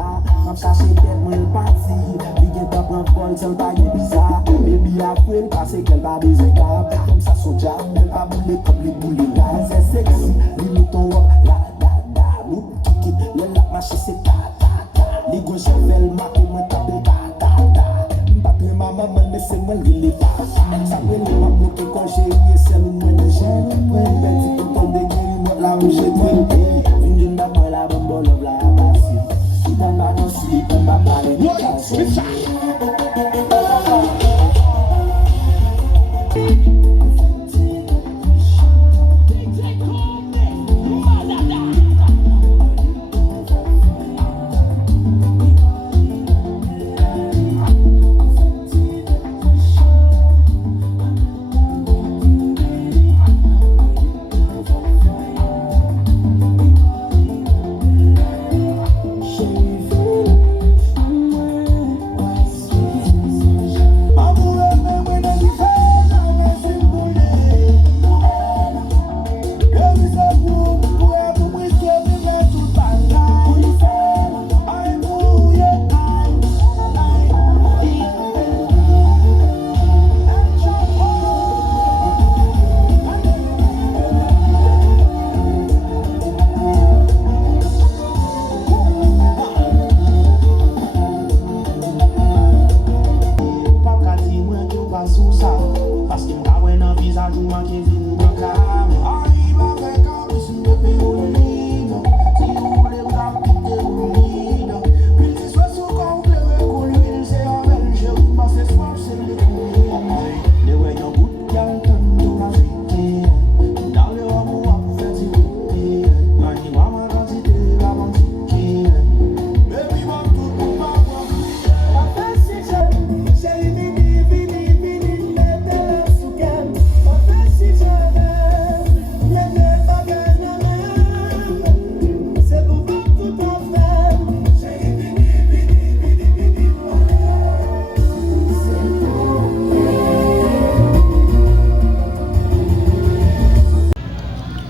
là. M'a caché tête, moi le parti. Ligue ta prendre vol, seul pas bizarre. Baby a friend, parce qu'elle va des écarts. Comme ça, son job, elle va bouler comme les boules là. C'est sexy, limite ton robe, la. Nous kick it, le lac marché, c'est ta. Les gauches, fait le matin, moi tape ta. M'pape ma maman, mais c'est moi qui l'ai pas. Ça prenne les mains bloquées quand j'ai eu celle où moi ne gêne. Moi, il m'a dit qu'on tombe des guéris, moi là où j'ai trouvé. Une d'une d'après la bombe, love la passion. Qui dans ma danse, il peut pas parler de passion.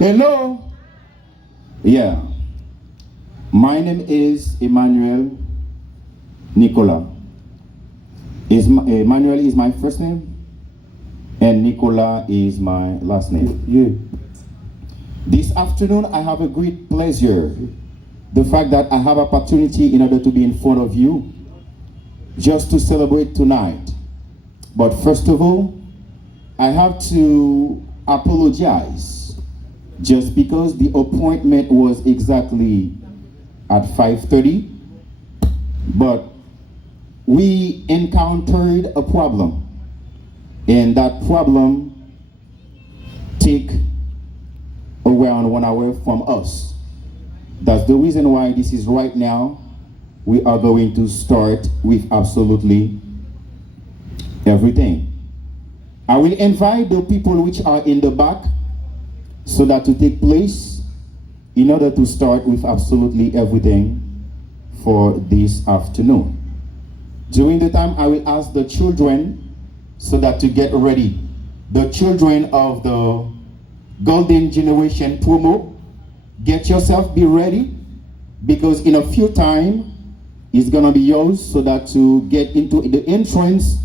Hello. Yeah. My name is Emmanuel Nicola. Emmanuel is my first name, and Nicola is my last name. Yeah. This afternoon, I have a great pleasure. The fact that I have opportunity in order to be in front of you, just to celebrate tonight. But first of all, I have to apologize. Just because the appointment was exactly at 5:30, but we encountered a problem, and that problem took around 1 hour from us. That's the reason why this is right now. We are going to start with absolutely everything. I will invite the people which are in the back so that to take place in order to start with absolutely everything for this afternoon. During the time, I will ask the children so that to get ready. The children of the Golden Generation promo, get yourself, be ready, because in a few time, it's gonna be yours so that to get into the entrance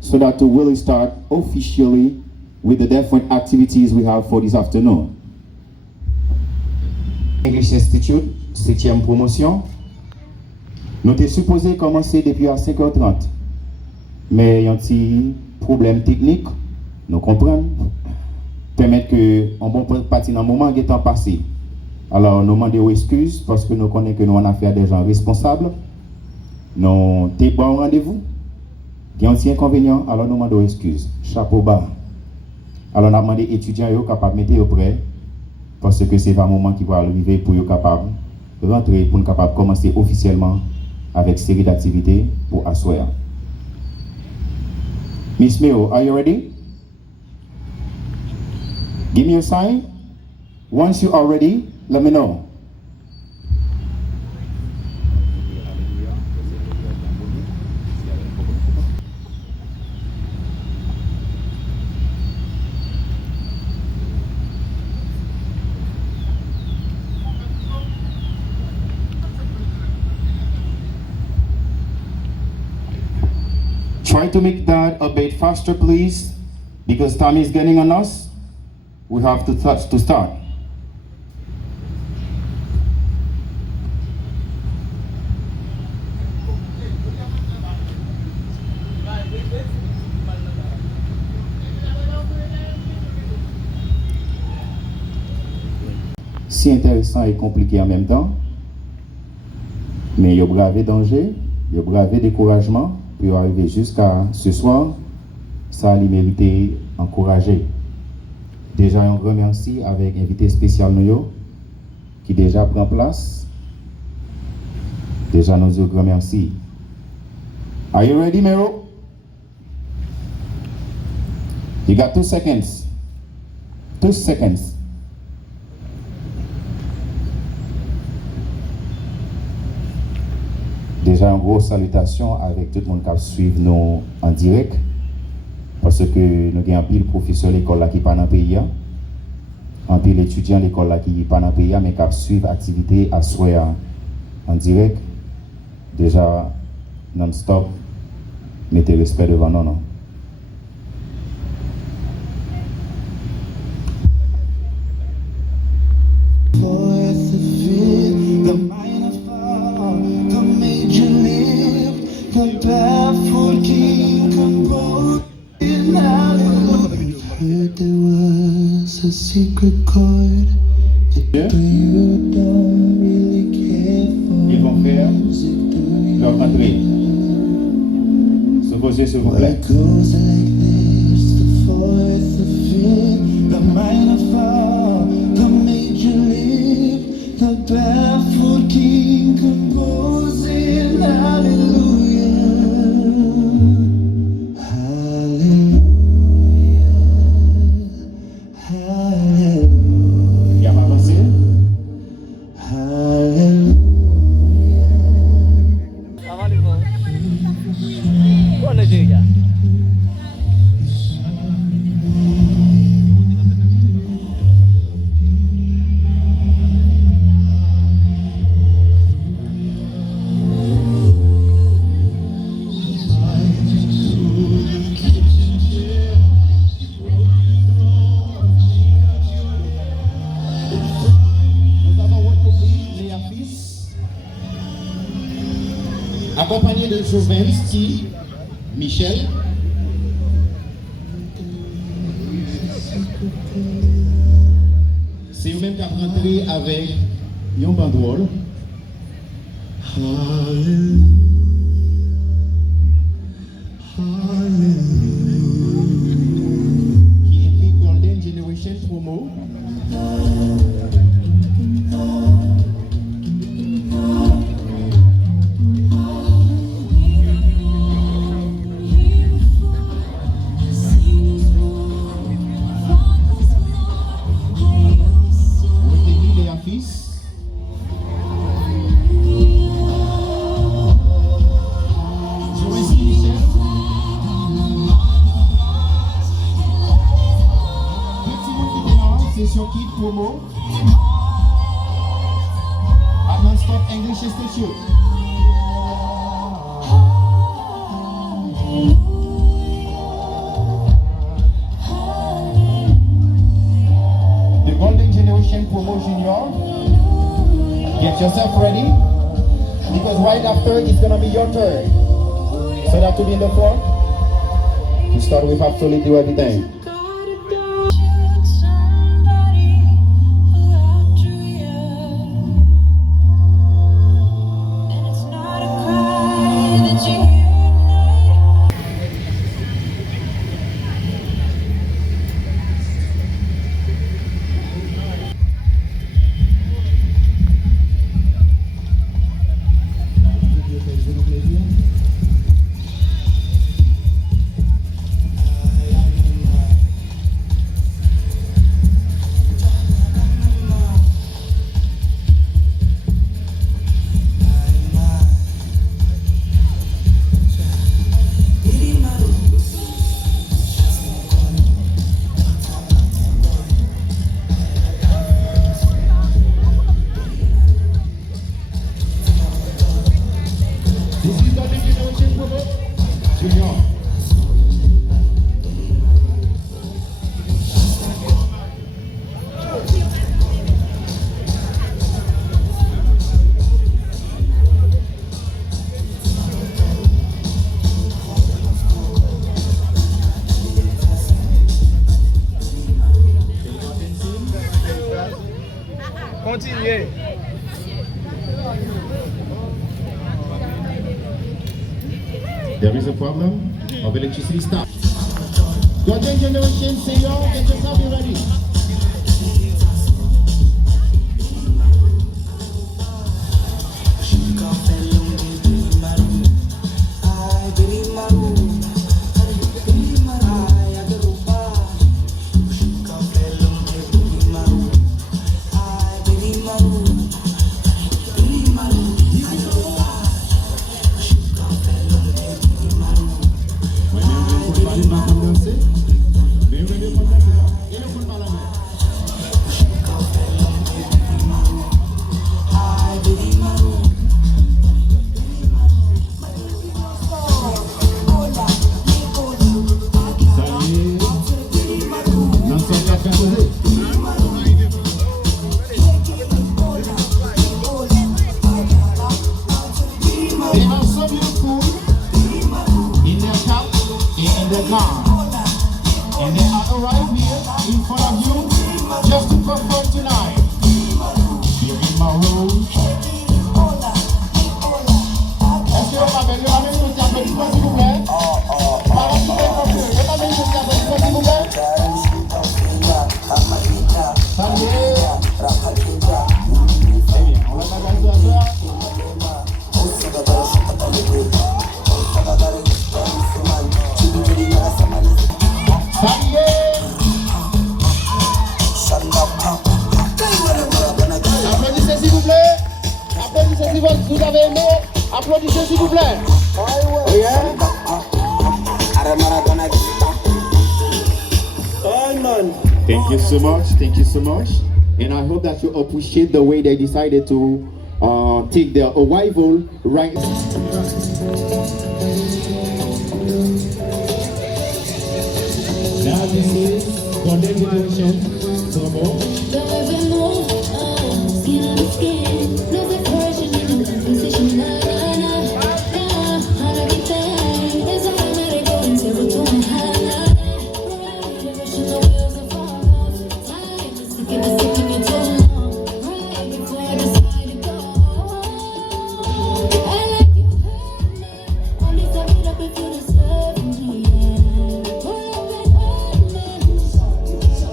so that to really start officially with the different activities we have for this afternoon. English Institute, 7e promotion. Nous étions supposés commencer depuis à 5h30. Mais il y a un petit problème technique, nous comprenons, permettre que un bon parti dans le moment qui est en passé. Alors nous demandons excuses parce que nous connaissons que nous avons affaire des gens responsables. Nous avons bon rendez-vous. Il y a un petit inconvénient, alors nous demandons excuses. Chapeau bas. Alors, on a demandé aux étudiants capables de mettre prêt parce que c'est un moment qui va arriver pour être capable de rentrer, pour être capable de commencer officiellement avec une série d'activités pour asseoir. Miss Meo, are you ready? Give me a sign. Once you are ready, let me know. Try to make that a bit faster, please, because time is getting on us. We have to start. Si intéressant et compliqué en même temps, mais il y a bravé danger, il y a bravé découragement, puis arriver jusqu'à ce soir, ça a mérité encourager. Déjà un grand merci avec invité spécial nous qui déjà prend place. Déjà nous un grand merci. Are you ready, Mero? You got 2 seconds. 2 seconds. Déjà une grosse salutation avec tout le monde qui suit nous en direct. Parce que nous avons un pile professeur de l'école qui n'est pas dans le pays, un pile étudiant de l'école qui n'est pas dans le pays, mais qui suivent l'activité à soir en direct. Déjà non-stop, mettez respect devant nous. Non? There was a secret chord that you don't really care for. Ils vont faire leur entrée. Se poser s'il vous plaît. It goes like this: the fourth, the fifth, the minor fall, the major lift, the baffled king composing hallelujah. Accompagné de Jovenski, Michel. C'est eux-mêmes qui ont rentré avec une banderole. Qui écrit Golden Generation Promo. Session Kid Promo at Non-Stop English Institute. The Golden Generation Promo Junior. Get yourself ready because right after it's gonna be your turn. So that to be in the front. To start with absolutely everything. Junior. There is a problem of electricity stop. Golden Generation, say yo, get yourself ready. And they are arrived here in front of you just to perform tonight. Here in my room. Est-ce que vous m'avez dit que vous avez dit s'il vous plaît? Par exemple, vous m'avez dit que vous avez dit s'il vous plaît? Salut. Eh bien, on va m'agarder à ça. Applaudissez s'il vous plaît. Applaudissez si vous avez aimé. Applaudissez s'il vous plaît. Oh yeah. Thank you so much. Thank you so much. And I hope that you appreciate the way they decided to take their arrival right. Now this is Golden Generation. Skin on skin, there's a version in the position. There's a automatic going to return high. Rushing the wheels of fall. Time is ticking, it's taking you too long. Right before I decide to go. I like you hurt me. Only sum it up if you deserve me. Pull up and hold me.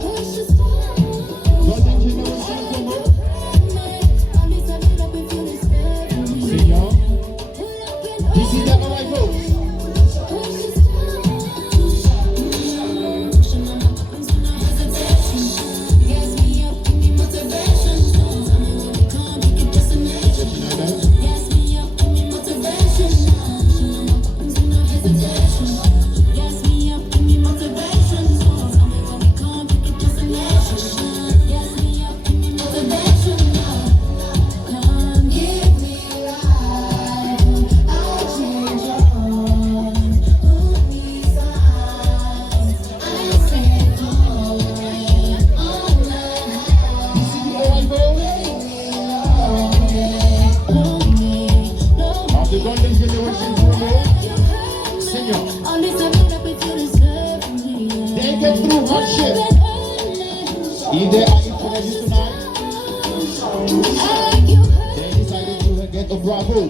Push the stars. Golden Generation. This is the arrival. They get through hardship. If they are in front of you tonight, they decided to get a bravo.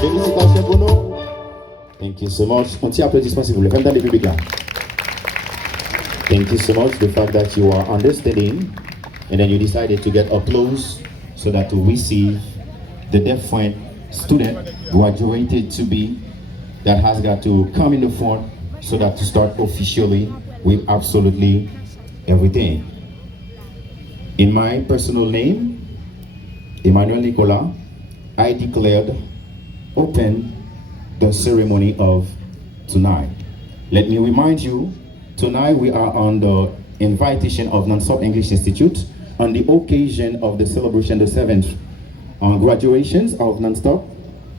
Félicitations pour nous. Thank you so much. Un petit applaudissement s'il vous plaît. Même dans les publics là. Thank you so much. The fact that you are understanding and then you decided to get applause so that to receive the deaf student graduated to be that has got to come in the front so that to start officially with absolutely everything. In my personal name, Emmanuel Nicolas, I declared open the ceremony of tonight. Let me remind you, tonight we are on the invitation of Non-Stop English Institute on the occasion of the celebration, the 7th graduations of Non-Stop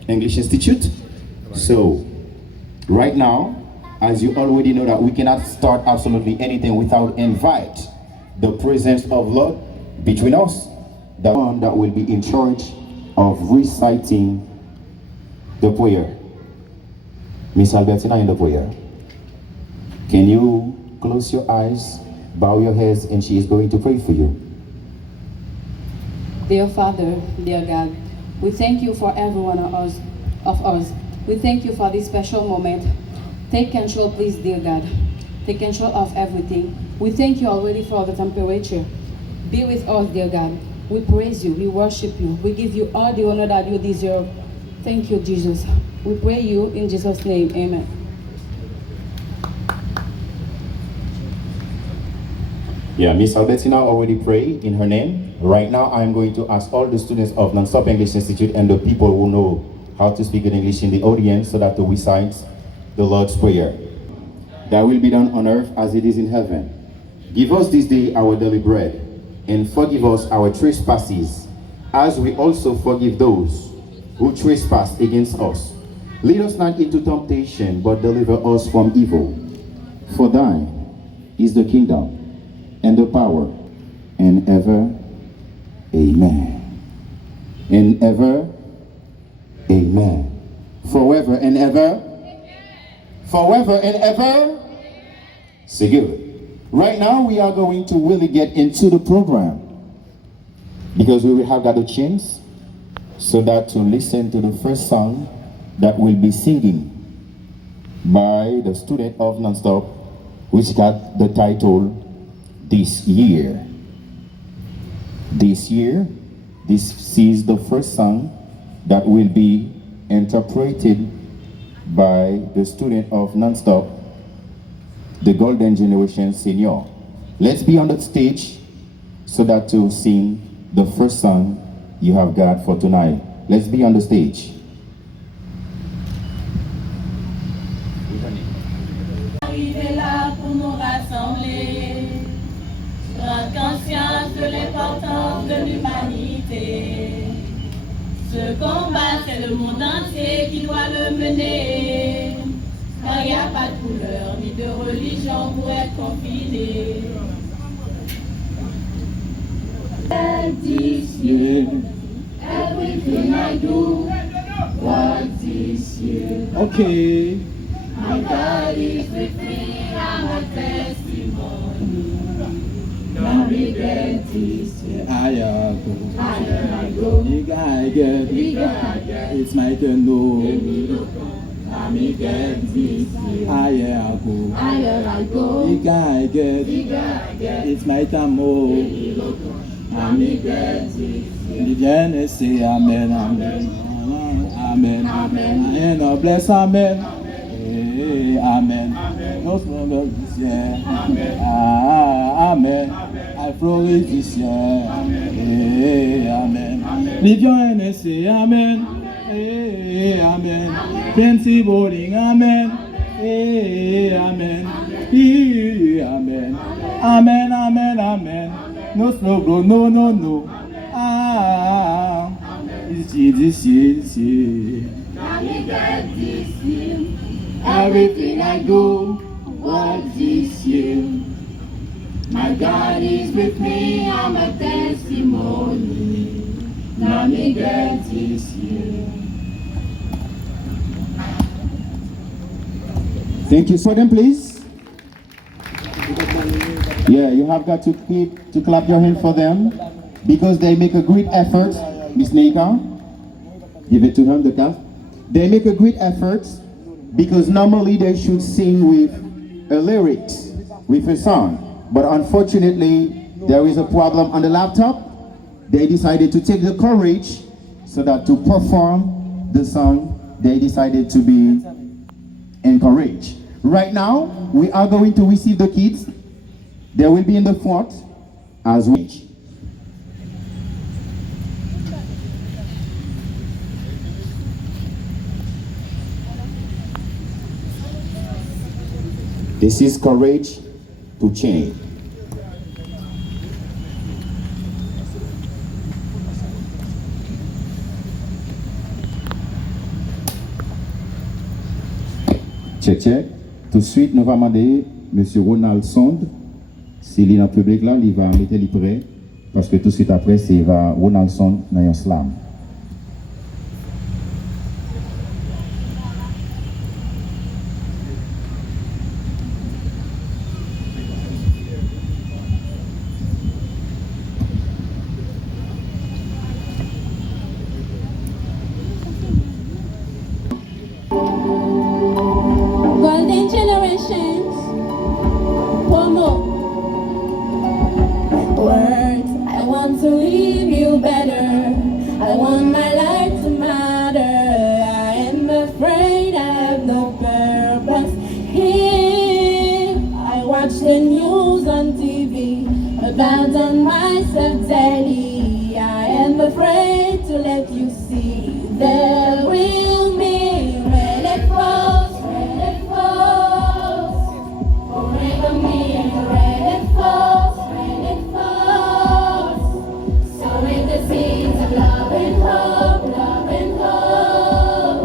English Institute. So, right now, as you already know that we cannot start absolutely anything without invite the presence of Lord between us, the one that will be in charge of reciting the prayer. Miss Albertina in the prayer. Can you close your eyes, bow your heads, and she is going to pray for you. Dear Father, dear God, we thank you for every one of us. We thank you for this special moment. Take control, please, dear God. Take control of everything. We thank you already for the temperature. Be with us, dear God. We praise you, we worship you, we give you all the honor that you deserve. Thank you, Jesus. We pray you in Jesus' name, amen. Yeah, Miss Albertina already prayed in her name. Right now, I'm going to ask all the students of Non-Stop English Institute and the people who know how to speak in English in the audience so that to recite the Lord's Prayer. That will be done on earth as it is in heaven. Give us this day our daily bread, and forgive us our trespasses, as we also forgive those who trespass against us. Lead us not into temptation, but deliver us from evil. For thine is the kingdom, and the power, and ever, amen. And ever, amen. Forever and ever, forever and ever. So good. Right now we are going to really get into the program, because we will have got a chance so that to listen to the first song that will be singing by the student of Non-Stop, which got the title This Year. This year, this is the first song that will be interpreted by the student of Non-Stop, the Golden Generation Senior. Let's be on the stage so that to sing the first song you have got for tonight. Let's be on the stage. Arrivé là pour nous rassembler, prendre conscience de l'importance de l'humanité. Ce combat, c'est le monde entier qui doit le mener. Car il n'y a pas de couleur ni de religion pour être confiné. This year, everything I do was this year. Okay. My God is with me, I'm a testimony. No regret this year. Higher Higher I go, bigger I get. bigger I get. It's my turn no. Let me get this year. Higher I go. Higher I go, Bigger I get. bigger I get. It's my time more. Let me get this year. The Jenny say amen, amen. Amen. Amen. And a bless amen. Hey, amen. No stronger this year. Amen. I flourish this year. Hey, amen. Live your hand and say amen. Hey, amen. Fancy boarding, amen. Hey, amen. Hey, amen. Amen, amen, amen. No struggle, no, no, no. This year, this year, this year. Let me get this year. Everything I do was this year. My God is with me, I'm a testimony. Let me get this year. Thank you for them, please. Yeah, you have got to clap your hand for them because they make a great effort. Miss Nika, give it to him, the cap. They make a great effort because normally they should sing with a lyrics, with a song. But unfortunately, there is a problem on the laptop. They decided to take the courage so that to perform the song, they decided to be encouraged. Right now, we are going to receive the kids. They will be in the front as we. This is courage to change. Check, check. Tout de suite, nous allons demander M. Ronald Sond, s'il est dans le public là, il va mettre les prêts, parce que tout de suite après, c'est Ronald Sond dans un slam. Golden generations, promo words. I want to leave you better. I want my life to matter. I am afraid I have no purpose here. I watch the news on TV about on myself daily. I am afraid to let you see the real me when it falls. When it falls, forever me when it falls, when it falls. Sowing the seeds of love and hope, love and hope.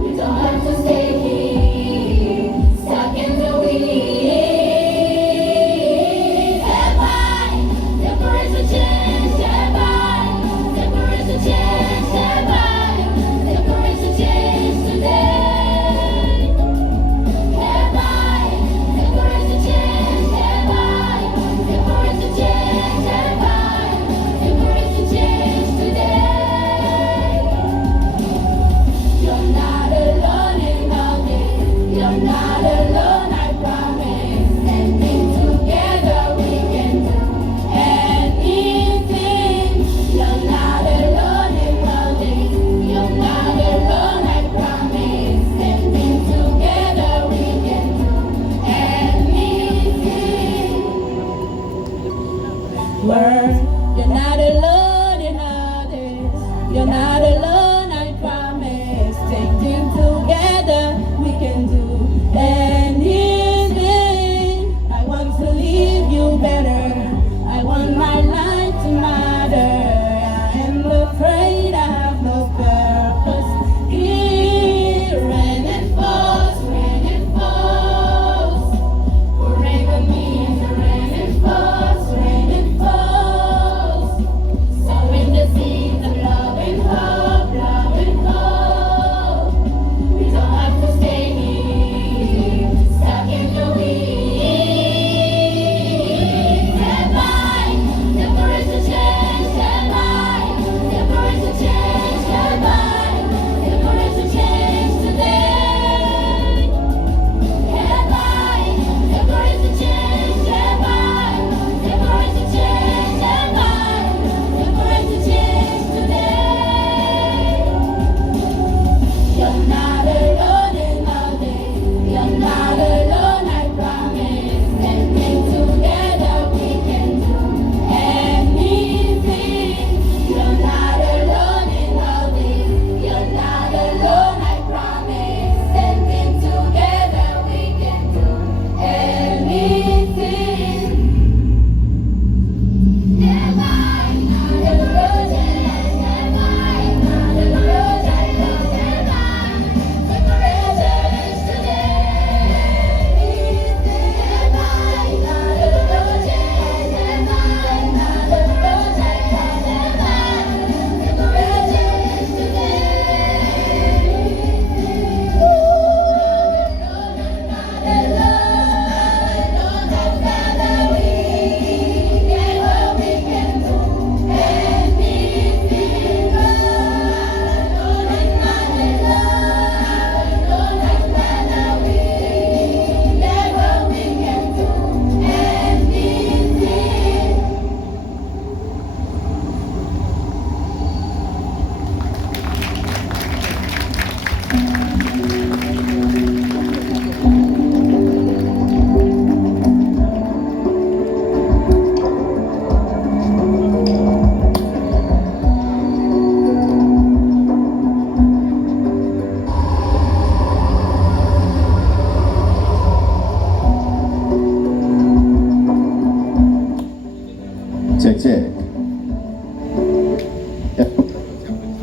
We don't have to stay here, stuck in the weeds. Goodbye, there is a change. Goodbye, there is a change. Goodbye, there is a change today. You're not alone in all this. You're not alone, I promise. Standing together, we can do anything. I want to leave you better. I want my life to matter. I am afraid I have no purpose here. When it falls, when it falls. Forever means when it falls, when it falls. Sowing the seeds of love and hope.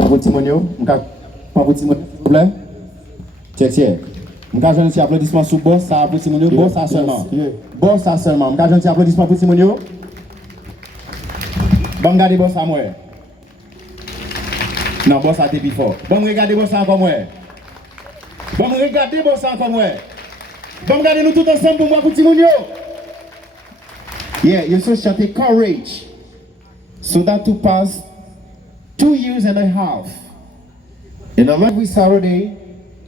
pour Timonio, pas pour Timonio, s'il vous plaît. Check. Je vais un petit applaudissement sur boss, ça pour Timonio, boss ça seulement. Boss ça seulement. Je vais un petit applaudissement pour Timonio. Bon, regardez boss à moi. Non, boss a été plus fort. Bon, regardez boss encore moi. Bon, regardez boss encore moi. Bon, regardez nous tous ensemble pour moi pour Timonio. Yeah, you should chant courage. So that to pass 2 years and a half. And every Saturday,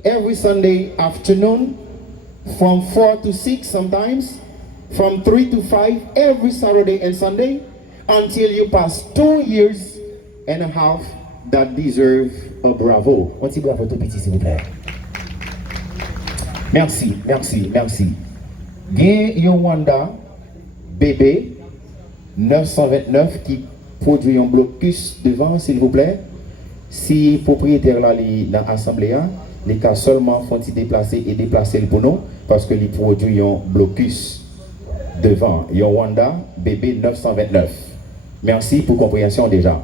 every Sunday afternoon, from 4 to 6 sometimes, from 3 to 5, every Saturday and Sunday, until you pass 2 years and a half that deserve a bravo. On dit bravo tout petit s'il vous plaît. Merci. Gain Yowanda bébé 929 qui produit un blocus devant s'il vous plaît. Si propriétaire là dans l'assemblée, les cas seulement font-ils déplacer le pour nous parce que les produit un blocus devant Yowanda bébé 929. Merci pour compréhension déjà.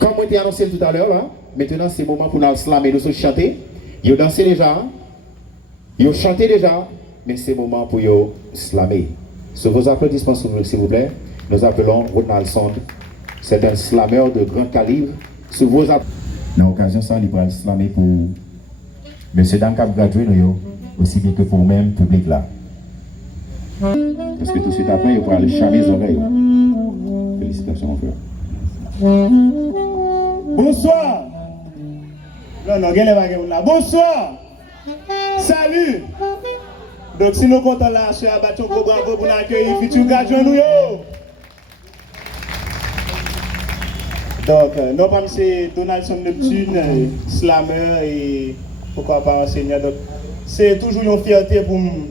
Comme on t'a annoncé tout à l'heure là, maintenant c'est le moment pour nous slammer, nous chanter. Vous dansez déjà, vous chantez déjà, mais c'est le moment pour vous slammer. Sur vos applaudissements s'il vous plaît, nous appelons Ronaldson. C'est un slammer de grand calibre. Sur vos applaudissements. Dans l'occasion ça, il va slammer pour monsieur Dame qui a gradué nous aussi bien que pour même public là. Parce que tout de suite après, il va aller charmer les oreilles. Félicitations mon frère. Bonsoir. Bonsoir. Salut. Donc si nous comptons là, je suis à Batoko bravo pour accueillir futur gradué nous. Donc, non pas c'est Donaldson Neptune, slammer et pourquoi pas enseignant. Donc, c'est toujours une fierté pour me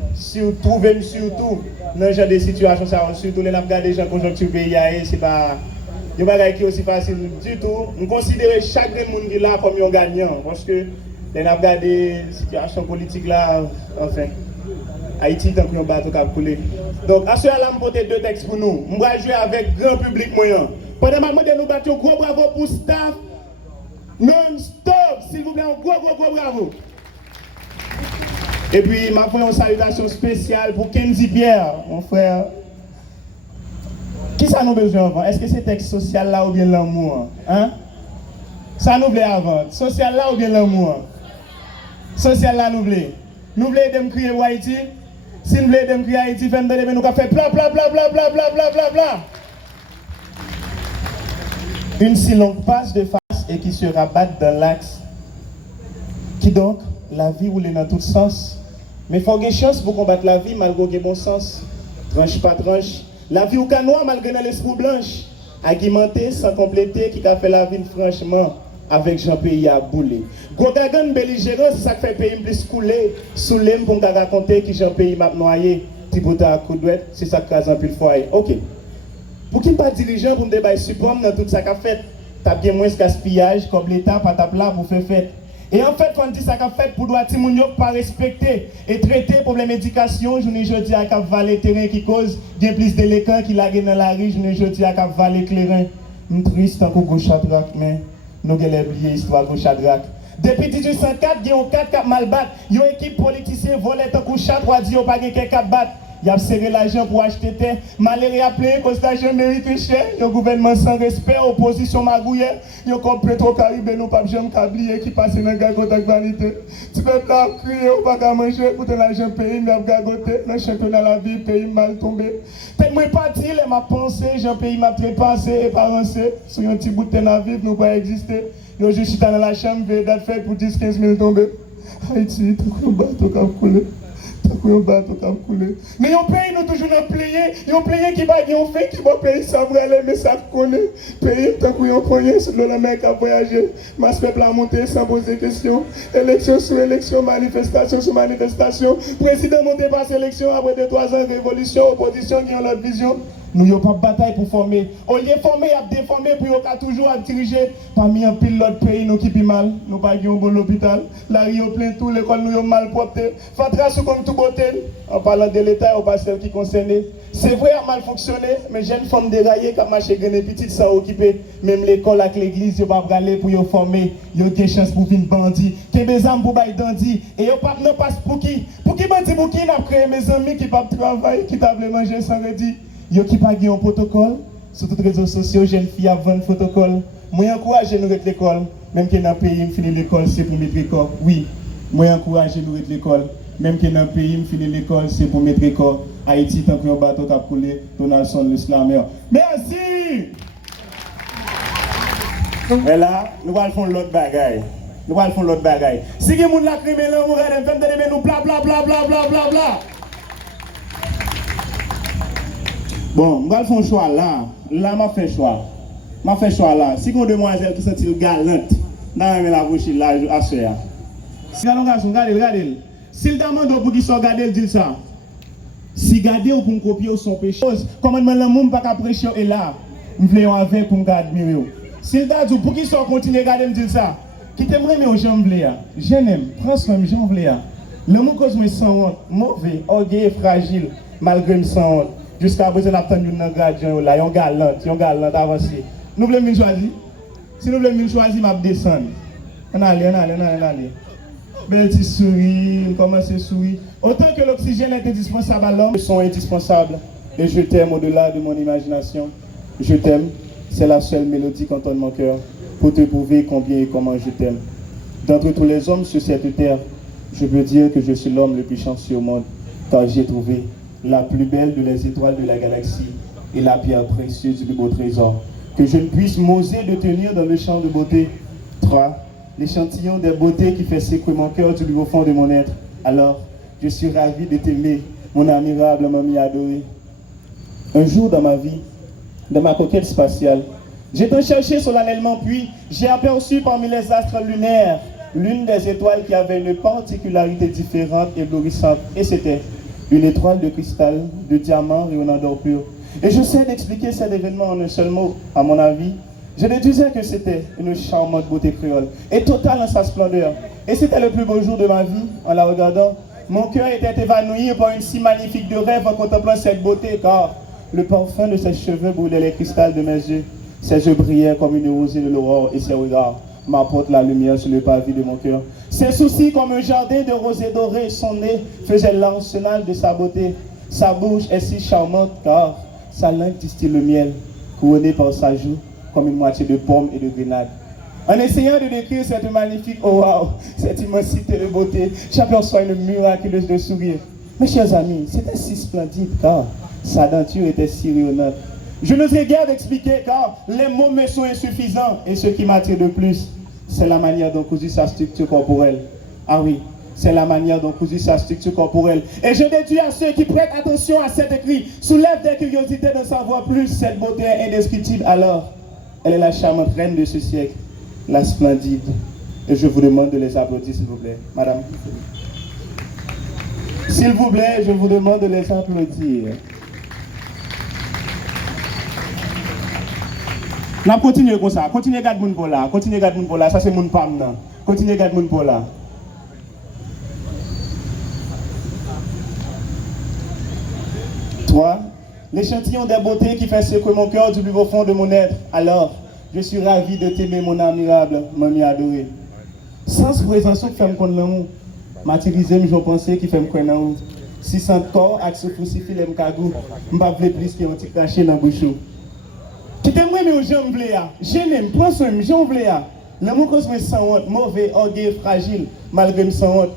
trouver surtout dans ce genre de situation, surtout les regarder les gens conjoncture pays, c'est pas un bagage qui est aussi facile du tout. Nous considérons chaque monde qui est là comme un gagnant parce que les regarder la situation politique là, enfin, Haïti tant qu'on bateau cap couler. Donc, à ce moment-là, je vais porter 2 textes pour nous. Je vais jouer avec grand public moyen. Pendant que nous battons, gros bravo pour staff non-stop, s'il vous plaît, un gros bravo. Et puis, ma frère, une salutation spéciale pour Kenzie Pierre, mon frère. Qui ça nous besoin avant? Est-ce que c'est texte social là ou bien l'amour? Hein? Ça nous plaît avant. Social là ou bien l'amour? Social là nous plaît. Nous voulons de me crier Haïti. Si nous voulons de me crier Haïti, nous allons faire bla bla bla bla bla bla bla bla bla. Une si longue passe de face et qui se rabatte dans l'axe. Qui donc, la vie roule dans tous sens. Mais il faut avoir chance pour combattre la vie malgré bon sens. Tranche pas tranche. La vie au canois malgré l'esprit blanche. Argumenté sans compléter qui a fait la vie franchement avec Jean-Pays à bouler. Godagan belligérant, c'est ça qui fait pays plus couler. Sous l'aime pour me raconter que Jean-Pays m'a noyé. Tibouta à coup d'ouette, c'est ça qui casse un peu le foyer. Ok. Pour qui pas dirigeant pour me débattre support dans tout ça qu'a fait, t'as bien moins de gaspillage comme l'État pas tape là pour faire fête. Et en fait, quand on dit ça qu'a fait pour doit Timounio pas respecter et traiter pour les médications, je ne dis à cap valer terrain qui cause bien plus d'éléphants qui laguent dans la rue, je ne dis à cap valer clairin. Nous triste en gauche à droite mais nous avons oublié l'histoire gauche à droite. Depuis 1804, il y a 4 cap mal battre, il y a une équipe politicien volée en gauche à droite, il y a pas quelqu'un cap battre. Il a serré l'argent pour acheter terre. Malheureux à plein, cause l'argent mérite cher. Le gouvernement sans respect, opposition magouillère. Il y a comme Petro-Caribé, nous pas jamais câblier qui passe dans le gagote avec vanité. Tu peux pas crier ou pas manger pour ton l'argent pays, mais gagoté. Dans le championnat de la vie, pays mal tombé. Peut-être moi parti, ma pensée, j'ai pays m'a trépassé et parancé. Sur un petit bout de terre à vivre, nous pas exister. Yo je suis dans la chambre, date fait pour 10-15 000 tombés. Haïti, tout le bateau qui a coulé. Mais on paye nous toujours dans le pays, on paye qui va on fait qui va payer ça pour aller mais ça connaît payer tant qu'on poignet sur le mec à voyager masse peuple à monter sans poser question élection sur élection manifestation sur manifestation président monter par élection après 2-3 ans révolution opposition qui ont leur vision. Nous n'avons pas de bataille pour former. Au lieu de former, il y a déformé pour toujours diriger. Parmi un pile l'autre pays, nous qui pis mal. Nous pas un bon hôpital. La rue plein tout, l'école nous mal propre. Fatra sous comme tout beauté. En parlant de l'État, on passe celle qui concerne. C'est vrai, a mal fonctionné, mais jeunes femmes déraillées qui ont marché grande petite sans occuper. Même l'école avec l'église, ils ne vont pas aller pour y former. Ils ont des chances pour venir bandit. Qui ont des armes pour bailler bandit. Et ils n'ont pas pour qui. Pour qui bandit, pour qui n'a créé mes amis qui ne peuvent pas travailler, qui peuvent manger sans redit. Ils n'ont pas un protocole. Sur tous les réseaux sociaux, jeunes filles à 20 protocoles. Moi, j'encourage nous à l'école. Même que dans le pays, je finis l'école, c'est pour mettre l'école. Oui, moi, j'encourage nous à l'école. Même que dans le pays, je finis l'école, c'est pour mettre l'école. Haïti, tant que un bateau qui a coulé, Donaldson, le slammer. Merci! Et là, nous allons faire l'autre bagaille. Nous allons faire l'autre bagaille. Si quelqu'un l'a créé, nous allons faire nous bla bla bla bla bla bla bla. Bon, nous allons faire un choix là. Là, m'a fait choix. M'a fait choix là. Si une demoiselle qui sent galante, dans la bouche là, à ce là. Si un garçon, regardez. S'il demande pour qu'il soit regardé, il dit ça. Si garder ou pour copier son péché, comment le monde pas qu'à prêcher est là, nous voulons avec pour nous admirer. S'il dit pour qu'il soit continuer à regarder, me dit ça. Qui t'aimerait mais aux gens blé, je n'aime, prends soin de gens blé. Le monde cause moi sans honte, mauvais, orgueilleux, fragile, malgré me sans honte. Jusqu'à présent, on a attendu une gradient là, yon galant avancé. Nous voulons nous choisir. Si nous voulons nous choisir, m'a descendre. On allez. Belle petite souris, on commence à sourire. Autant que l'oxygène est indispensable à l'homme, ils sont indispensables. Et je t'aime au-delà de mon imagination. Je t'aime, c'est la seule mélodie qui entonne mon cœur pour te prouver combien et comment je t'aime. D'entre tous les hommes sur cette terre, je peux dire que je suis l'homme le plus chanceux au monde, car j'ai trouvé la plus belle de les étoiles de la galaxie et la pierre précieuse du plus beau trésor, que je ne puisse m'oser de tenir dans le champ de beauté. 3. L'échantillon des beautés qui fait secouer mon cœur du plus fond de mon être. Alors, je suis ravi de t'aimer, mon admirable mamie adorée. Un jour dans ma vie, dans ma coquette spatiale, j'étais cherché solennellement, puis j'ai aperçu parmi les astres lunaires l'une des étoiles qui avait une particularité différente et florissante. Et c'était une étoile de cristal, de diamant rayonnant d'or pur. Et je sais d'expliquer cet événement en un seul mot, à mon avis. Je déduisais que c'était une charmante beauté créole, et totale en sa splendeur. Et c'était le plus beau jour de ma vie, en la regardant. Mon cœur était évanoui par une si magnifique de rêve en contemplant cette beauté, car le parfum de ses cheveux brûlait les cristals de mes yeux. Ses yeux brillaient comme une rosée de l'aurore, et ses regards m'apportent la lumière sur le pavé de mon cœur. Ses sourcils, comme un jardin de rosées dorées, son nez faisait l'arsenal de sa beauté. Sa bouche est si charmante, car sa langue distille le miel, couronnée par sa joue, comme une moitié de pomme et de grenade. En essayant de décrire cette magnifique, oh wow, cette immensité de beauté, j'aperçois une miraculeuse de sourire. Mes chers amis, c'était si splendide car sa denture était si rayonnante. Je n'oserais guère d'expliquer car les mots me sont insuffisants et ce qui m'attire de plus, c'est la manière dont cousu sa structure corporelle. Ah oui, c'est la manière dont cousu sa structure corporelle. Et je déduis à ceux qui prêtent attention à cet écrit, soulèvent des curiosités de savoir plus cette beauté indescriptible. Alors, elle est la charmante reine de ce siècle, la splendide. Et je vous demande de les applaudir, s'il vous plaît. Madame. S'il vous plaît, je vous demande de les applaudir. On continue comme ça. Continuez à garder mon pour là. Continuez à garder mon pour là. Ça, c'est mon pam. Continuez à garder mon pour là. Trois. L'échantillon des beautés qui fait secouer mon cœur du plus profond de mon être. Alors, je suis ravi de t'aimer, mon admirable, mamie adorée. Sans présence qui fait me connaître l'amour, m'attirisé, je pensais qui fait me connaître l'amour. Si sans corps, avec ce crucifix, je ne pas plus qu'un petit cachet dans la bouche. Qui t'aimerais, mais aux gens blé, je n'aime, prends soin, j'en blé. L'amour cause moi sans honte, mauvais, orgueilleux, fragile, malgré me sans honte.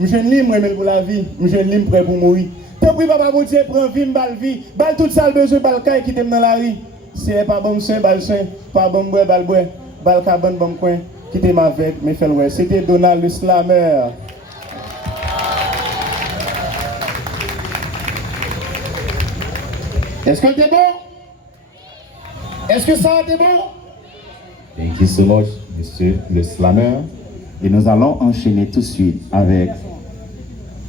Je ne l'aime, pour la vie, je ne l'aime prêt pour mourir. Tant pis, papa, mon Dieu, prends vie, balle vie, balle toute sale besoin, balle caille qui t'aime dans la rue. Si elle pas bon soin, balle soin, pas bon bois, balle cabane, bon coin, qui t'aime avec, mais fais le. C'était Donald le Slammer. Est-ce que t'es bon? Est-ce que ça a été bon? Thank you so much, Monsieur le Slammer. Et nous allons enchaîner tout de suite avec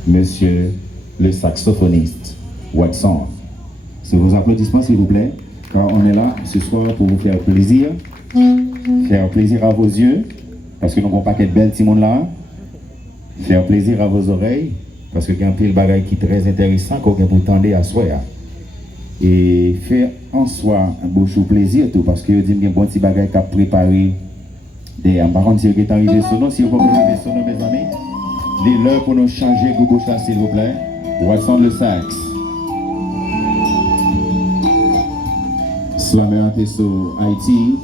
Monsieur le saxophoniste Watson. C'est vos applaudissements, s'il vous plaît, car on est là ce soir pour vous faire plaisir à vos yeux, parce que nous n'avons pas qu'être belle, Timon là, faire plaisir à vos oreilles, parce qu'il y a un pile de bagaille qui est très intéressant, qu'on peut pour tendre à soi. et faire en soi un beau chou plaisir tout parce que je dis qu'il y a un bon petit bagage qui a préparé des par contre si vous êtes arrivé sur nous si vous pouvez arriver sur nous mes amis les l'heure pour nous changer Google là s'il vous plaît what's on le sax Slammer était sur Haïti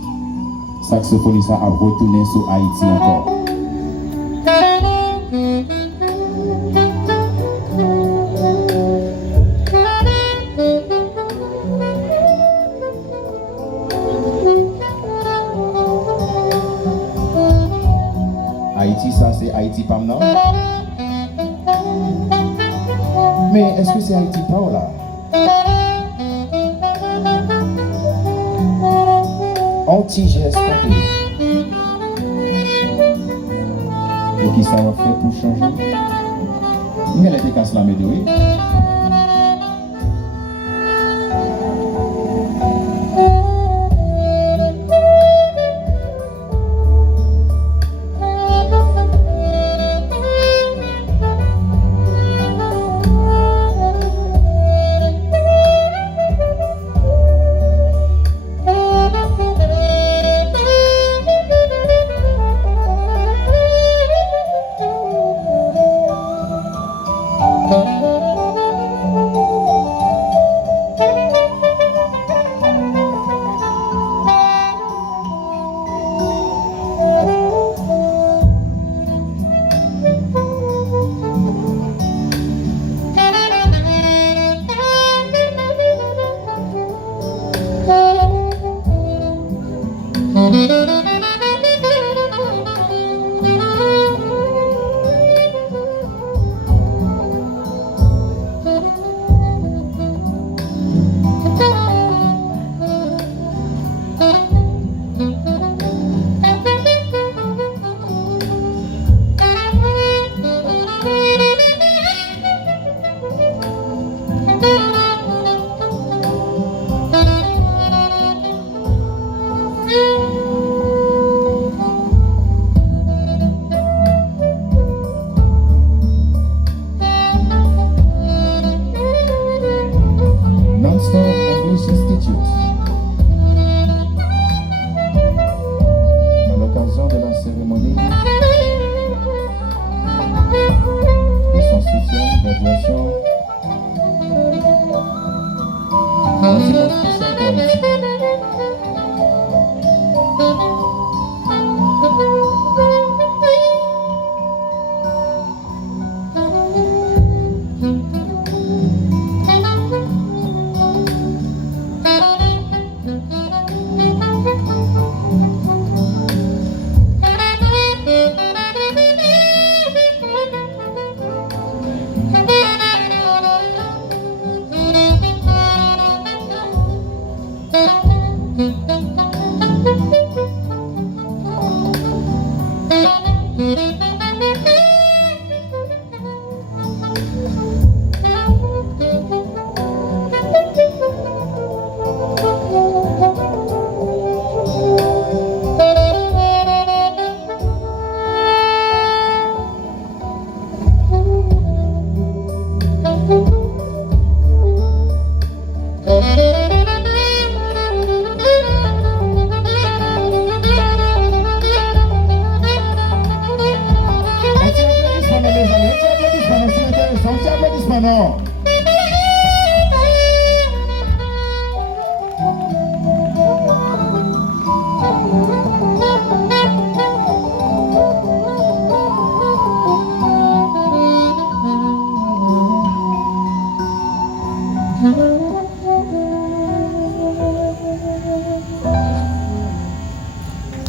saxophoniste a retourné sur Haïti encore Haïti, ça c'est Haïti Pam non? Mais est-ce que c'est Haïti Pam là? Anti-geste et qui ça va faire pour changer? Il y a des cas la météo.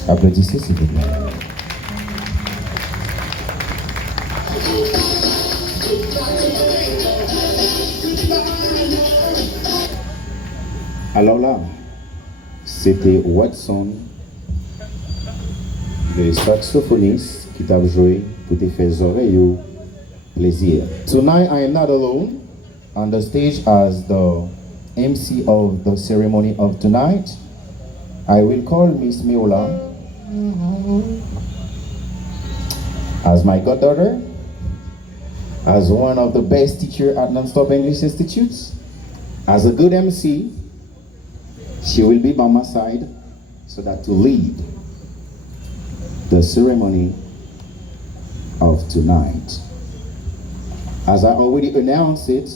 Applaudissez s'il vous plaît. Alors là, c'était Watson, le saxophoniste qui t'a joué pour te faire oreilles plaisir. Tonight I am not alone on the stage as the MC of the ceremony of tonight. I will call Miss Miola as my goddaughter, as one of the best teachers at Non-Stop English Institutes. As a good MC, she will be by my side so that to lead the ceremony of tonight. As I already announced it,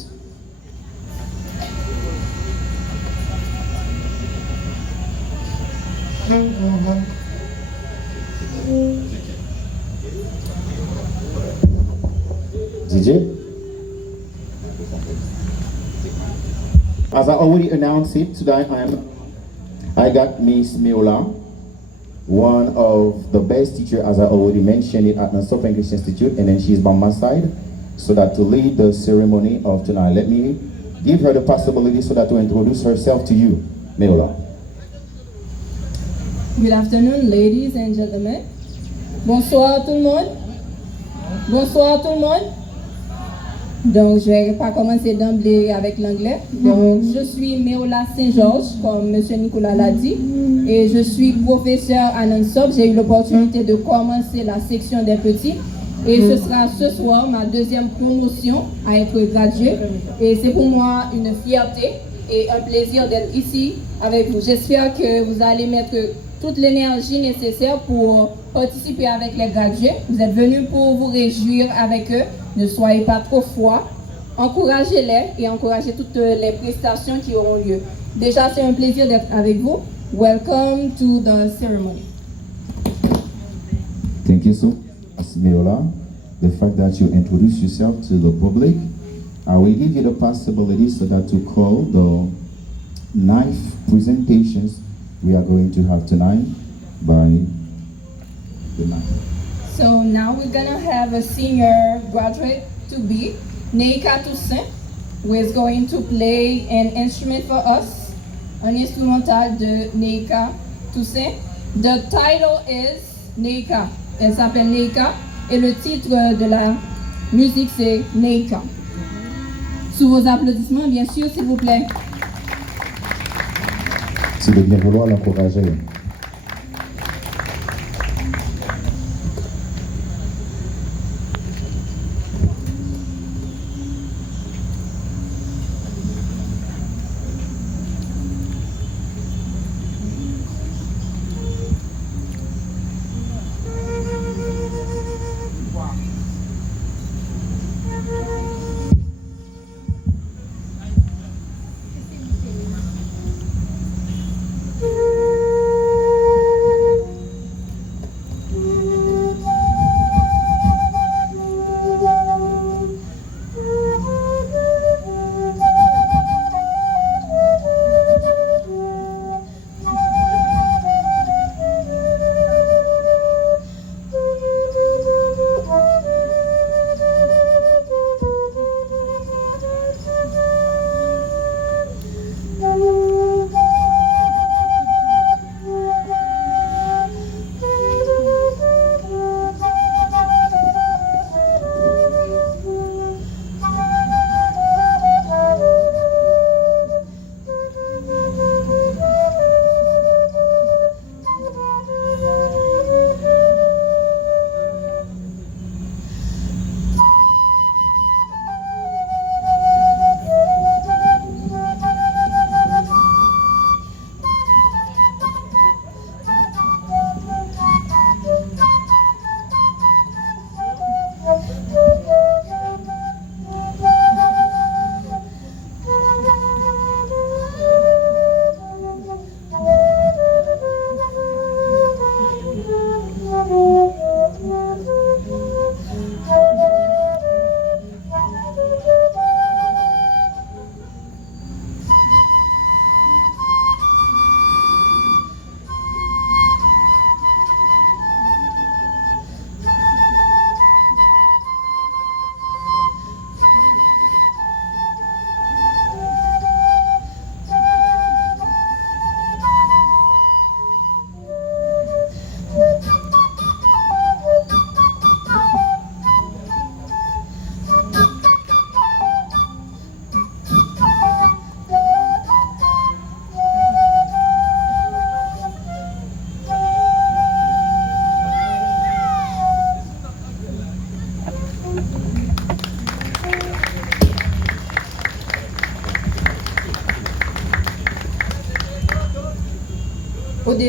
DJ? As I already announced it, today I got Miss Miola, one of the best teachers, as I already mentioned it, at the Stop English Institute, and then she's by my side so that to lead the ceremony of tonight. Let me give her the possibility so that to introduce herself to you, Miola. Good afternoon, ladies and gentlemen. Bonsoir tout le monde. Bonsoir tout le monde. Donc, je vais pas commencer d'emblée avec l'anglais. Donc, je suis Méola Saint-Georges, comme M. Nicolas l'a dit, et je suis professeur à NANSOP. J'ai eu l'opportunité de commencer la section des petits, et ce sera ce soir ma deuxième promotion à être graduée. Et c'est pour moi une fierté et un plaisir d'être ici avec vous. J'espère que vous allez mettre toute l'énergie nécessaire pour participer avec les gradués. Vous êtes venus pour vous réjouir avec eux. Ne soyez pas trop froids. Encouragez-les et encouragez toutes les prestations qui auront lieu. Déjà, c'est un plaisir d'être avec vous. Welcome to the ceremony. Thank you so much, Miola. The fact that you introduce yourself to the public, I will give you the possibility so that to call the 9 presentations we are going to have tonight by the 9. So now we're gonna have a senior graduate to be Neika Toussaint, who is going to play an instrument for us, un instrumental de Neika Toussaint. The title is Neika. Elle s'appelle Neika et le titre de la musique c'est Neika. Sous vos applaudissements, bien sûr, s'il vous plaît. C'est de bien vouloir l'encourager.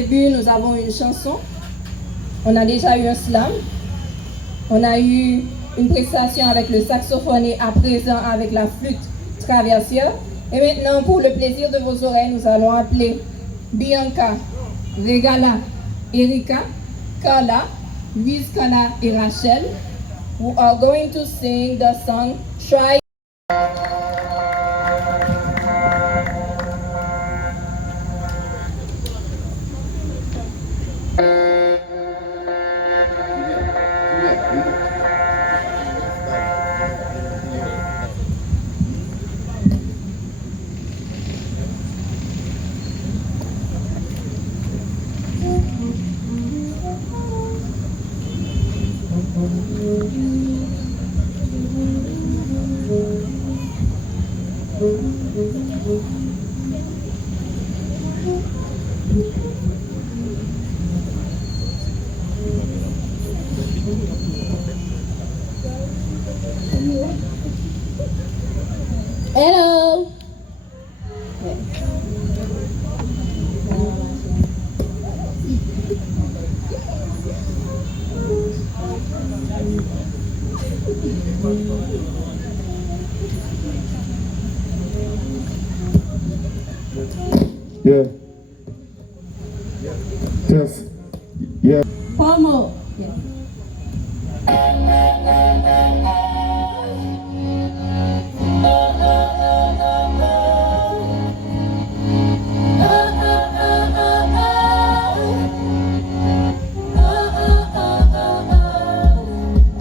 début, nous avons une chanson. On a déjà eu un slam. On a eu une prestation avec le saxophone et à présent avec la flûte traversière. Et maintenant, pour le plaisir de vos oreilles, nous allons appeler Bianca, Regala, Erika, Carla, Luis Carla et Rachel, who are going to sing the song Try. Hello. Yeah. Yes. Yeah. Pomo.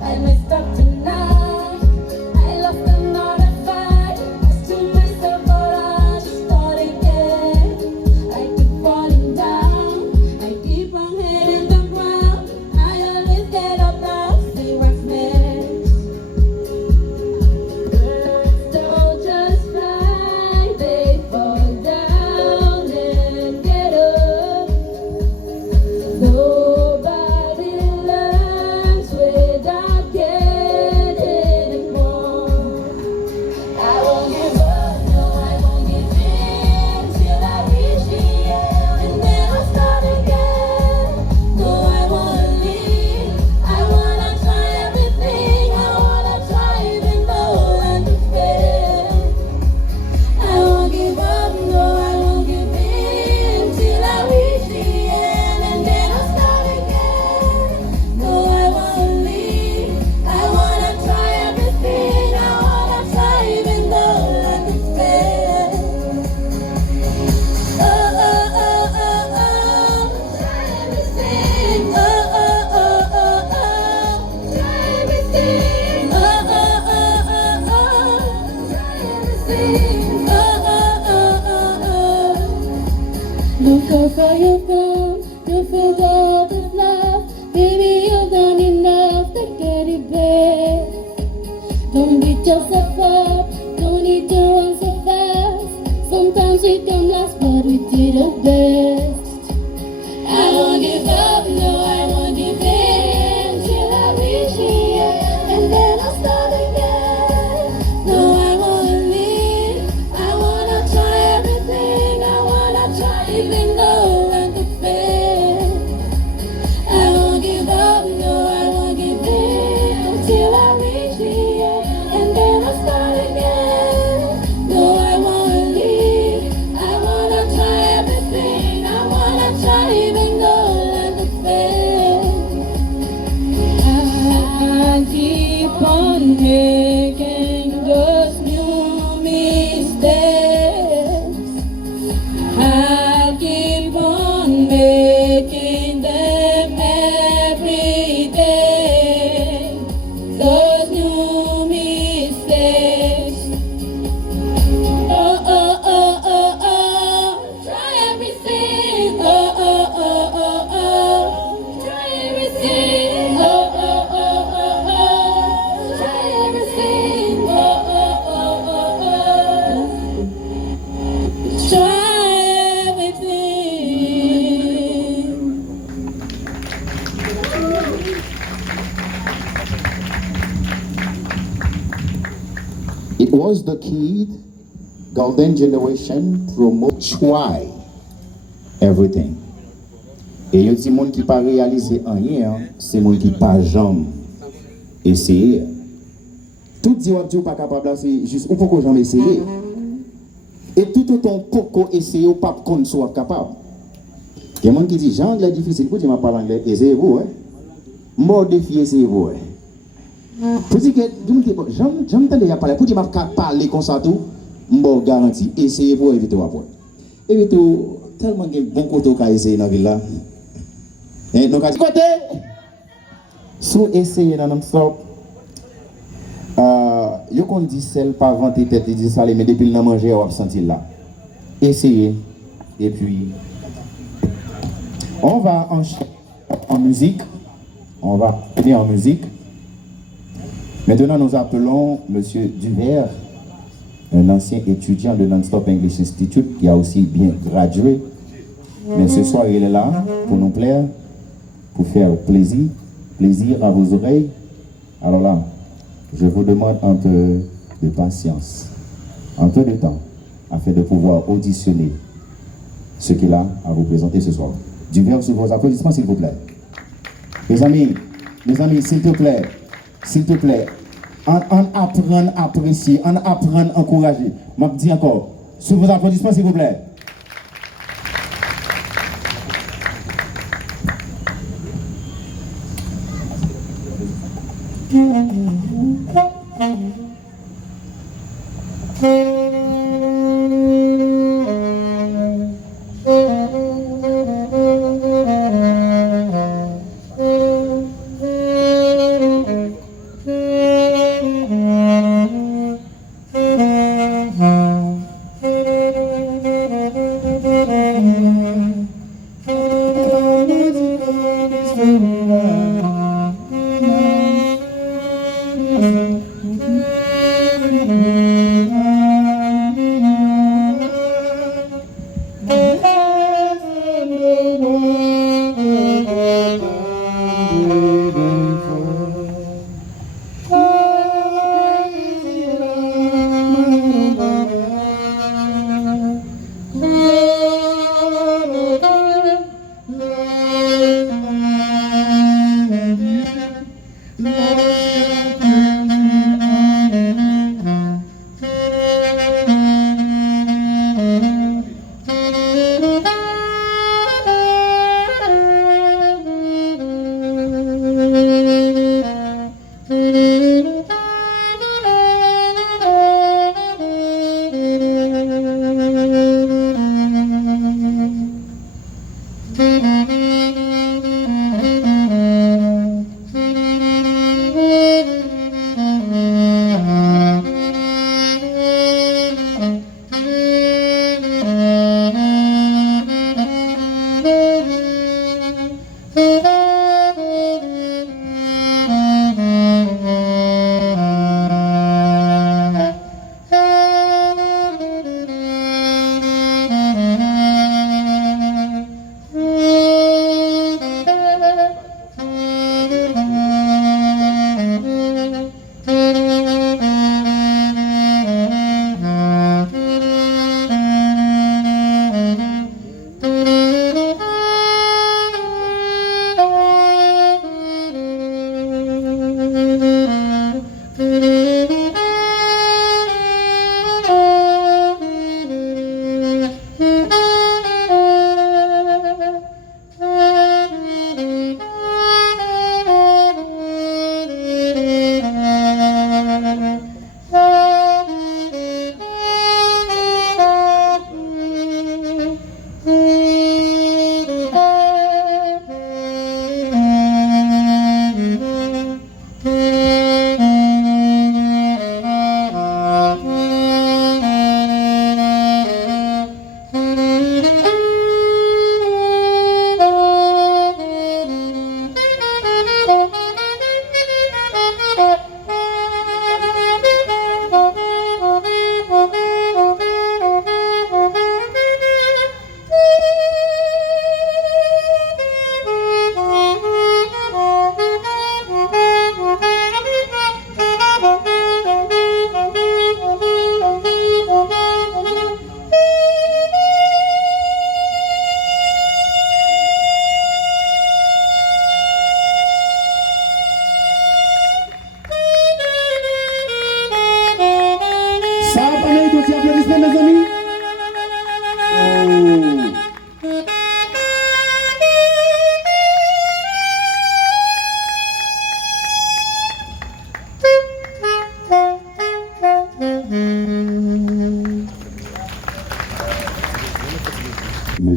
I messed up tonight. I lost another fight. I stood myself, but I just start again. I keep falling down. I keep on hitting the ground. I always get up now, say what's next. Don't just fly, they fall down and get up. Nobody learns without getting involved. I won't give up, no, I won't give in till I reach the end, and then I'll start again. No, I won't leave. I wanna try everything. I wanna try even though I'm afraid. I won't give up, no, I won't give in till I reach the end, and then I'll start again. No, I won't leave. I wanna try everything. I wanna try even though I'm afraid. Oh, oh, oh, oh, oh. Try everything. Oh, oh, oh, oh, oh. Try everything. Oh, oh, oh, oh, oh. Try everything. Oh, oh, oh, oh, oh. Look how far you've come. You filled all this love. Baby, you've done enough to get it back. Don't beat yourself up. Don't need to run so fast. Sometimes we come last, but we did our best. I won't give up, no, I won't give in till I reach the end, and then I'll start again. No, I won't leave. I wanna try everything. I wanna try even though I could fail. I won't give up, no, I won't give in till I reach the end, and then I'll start again. No, I won't leave. I wanna try everything. I wanna try even though I could fail. I keep on making those new mistakes. I keep on making them every day. Those new mistakes. Oh, oh, oh, oh, oh. Try everything. Oh, oh, oh, oh, oh. Try everything. Oh, oh, oh, oh, oh. Try everything. Oh, oh, oh, oh, oh. Try everything. It was the kid Golden Generation promote try everything. Et il y a des gens qui pas réalisé rien, c'est des gens qui pas jamais essayé. Tout dit ou pas capable, c'est juste ou pourquoi jamais essayer. Et tout autant pourquoi essayer ou pas qu'on soit capable. Il y a des gens qui disent, Jean, anglais difficile, pour dire, je parle anglais, essayez-vous, hein. Moi, défi, essayez-vous, hein. Pour dire que, j'aime déjà parler, pour dire, je parler comme ça, tout, je garantis, essayez-vous, évitez-vous après. Évitez-vous, tellement de bon côté qu'à essayer dans la ville là. Et donc, à ce côté, si vous essayez dans non-stop, yo qu'on dit celle pas vanter tête, il dit ça, mais depuis le manger, on va sentir là. Essayez, et puis. On va en musique. On va venir en musique. Maintenant, nous appelons M. Duvert, un ancien étudiant de Non-Stop English Institute qui a aussi bien gradué. Mais ce soir, il est là pour nous plaire, pour faire plaisir à vos oreilles. Alors là, je vous demande un peu de patience, un peu de temps, afin de pouvoir auditionner ce qu'il a à vous présenter ce soir. Du verbe sur vos applaudissements, s'il vous plaît. Mes amis, s'il te plaît, on apprend à apprécier, on apprend à encourager. Je dis encore, sur vos applaudissements, s'il vous plaît.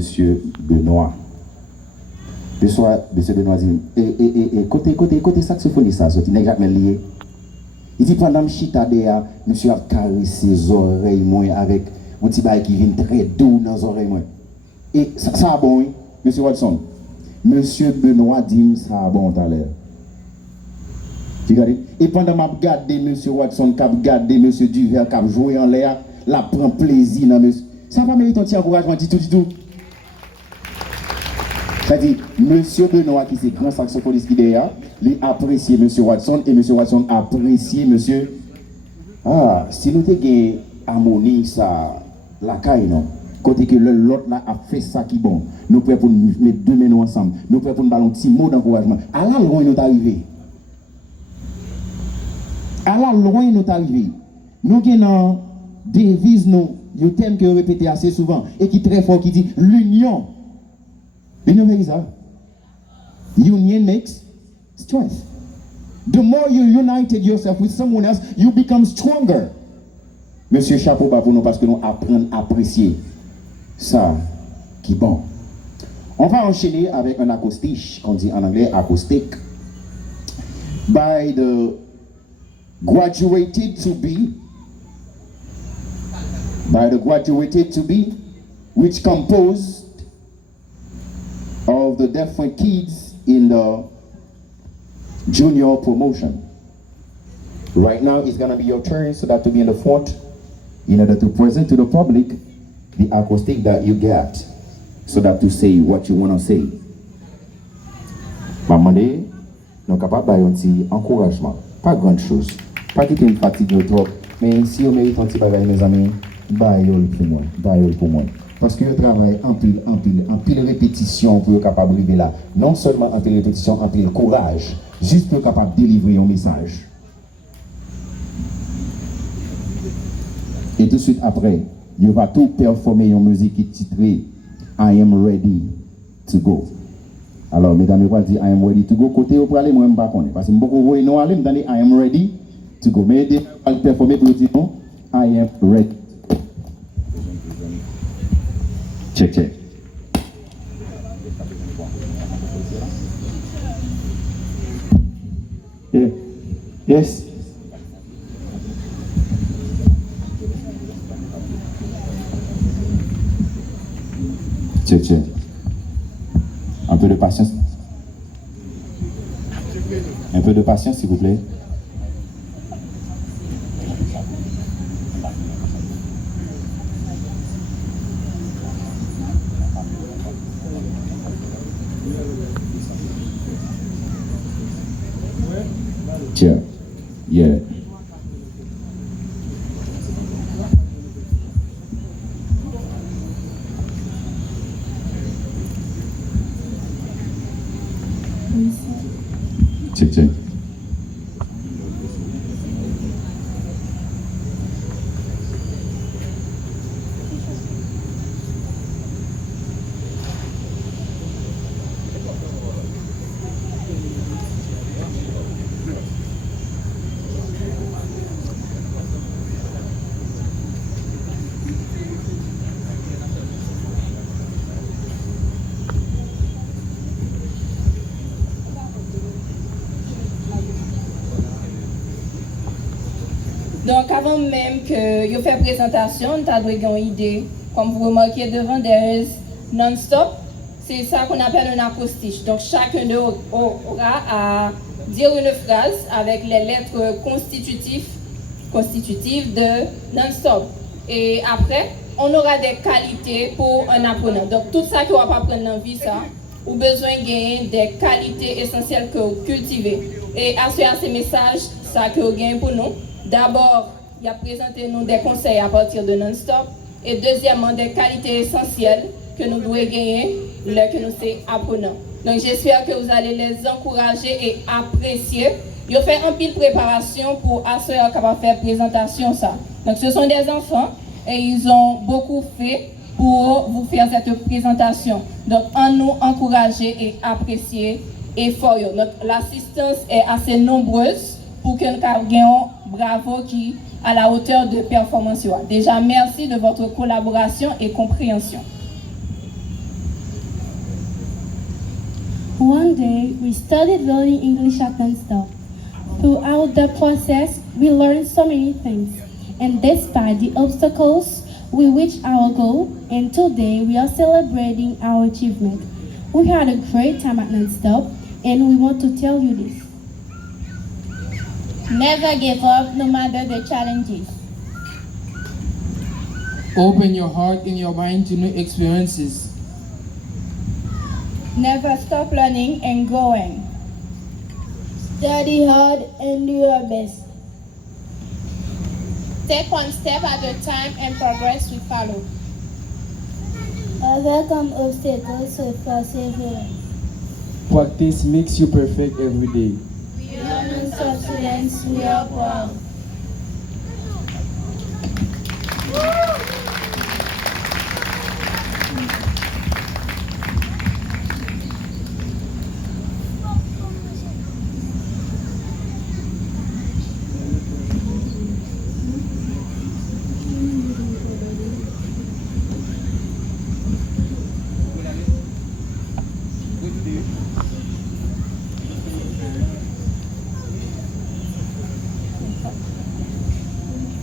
Monsieur Benoît. Monsieur Benoît dit, côté saxophoniste, ça, c'est exactement lié. Il dit, pendant que je suis monsieur a caressé ses oreilles, moi, avec un petit bail qui vient très doux dans les oreilles, moi. Et ça a bon, oui, monsieur Watson. Monsieur Benoît dit, ça a bon tout à l'heure. Et pendant que je regarde monsieur Watson, je regarde monsieur Duvert, qui a joué en l'air, là, prend plaisir dans monsieur. Ça va mériter un petit encouragement, du tout. C'est-à-dire, monsieur Benoît, qui est grand saxophoniste qui est derrière, il apprécie monsieur Watson et monsieur Watson apprécie monsieur. Ah, si nous avons harmonie, ça, la caille, non? Côté que l'autre là a fait ça qui est bon. Nous pouvons mettre deux mains ensemble. Nous pouvons nous un petit mot d'encouragement. À la loin, nous arrivés. À la loin, nous arrivés. Nous avons des devises, nous, le thème que vous répétez assez souvent et qui est très fort, qui dit l'union. L'union fait ça. Union makes strength. The more you united yourself with someone else, you become stronger. Monsieur chapeau bas pour nous parce que nous apprenons à apprécier ça qui est bon. On va enchaîner avec un acoustique, qu'on dit en anglais acoustique. By the graduated to be, which composed of the different kids in the junior promotion. Right now, it's going to be your turn so that to be in the front in order to present to the public the acoustic that you get so that to say what you want to say. Maman, nous sommes capables d'avoir un petit encouragement. Pas grand chose. Pas quitter une fatigue trop. Mais si vous méritez un petit bagage, mes amis, baillez pour moi. Parce que je travaille en pile répétition pour être capable d'arriver là. Non seulement en pile répétition, en pile courage. Juste pour être capable de délivrer un message. Et tout de suite après, il va tout performer une musique qui est titrée I am ready to go. Alors, mesdames et messieurs, I am ready to go. Côté où pour aller, moi, je ne sais pas. Parce que beaucoup de gens aller, me I am ready to go. Mais ils vont performer pour dire non, I am ready. Check. Yeah. Yes. Check. Un peu de patience. Un peu de patience, s'il vous plaît. Check. Yeah. Check. Donc, avant même que je fasse présentation, tu as une idée. Comme vous remarquez devant, there is non-stop. C'est ça qu'on appelle un acrostiche. Donc, chacun de nous aura à dire une phrase avec les lettres constitutives de non-stop. Et après, on aura des qualités pour un apprenant. Donc, tout ça que vous va apprendre dans la vie, ça, vous avez besoin de gagner des qualités essentielles que vous cultivez. Et à ces messages, ça que vous gagnez pour nous. D'abord, il a présenté nous des conseils à partir de non-stop. Et deuxièmement, des qualités essentielles que nous devons gagner lorsque nous sommes apprenants. Donc j'espère que vous allez les encourager et apprécier. Ils ont fait un pile préparation pour assurer capable de faire présentation ça. Donc ce sont des enfants et ils ont beaucoup fait pour vous faire cette présentation. Donc en nous encourager et apprécier effort. Donc l'assistance est assez nombreuse pour que nous ayons bravo qui à la hauteur de performance. Déjà merci de votre collaboration et compréhension. One day, we started learning English at non-stop. Throughout the process, we learned so many things. And despite the obstacles, we reached our goal, and today we are celebrating our achievement. We had a great time at non-stop, and we want to tell you this. Never give up no matter the challenges. Open your heart and your mind to new experiences. Never stop learning and growing. Study hard and do your best. Take one step at a time and progress will follow. Overcome obstacles with perseverance. Practice makes you perfect every day. Beyond substance, we are proud.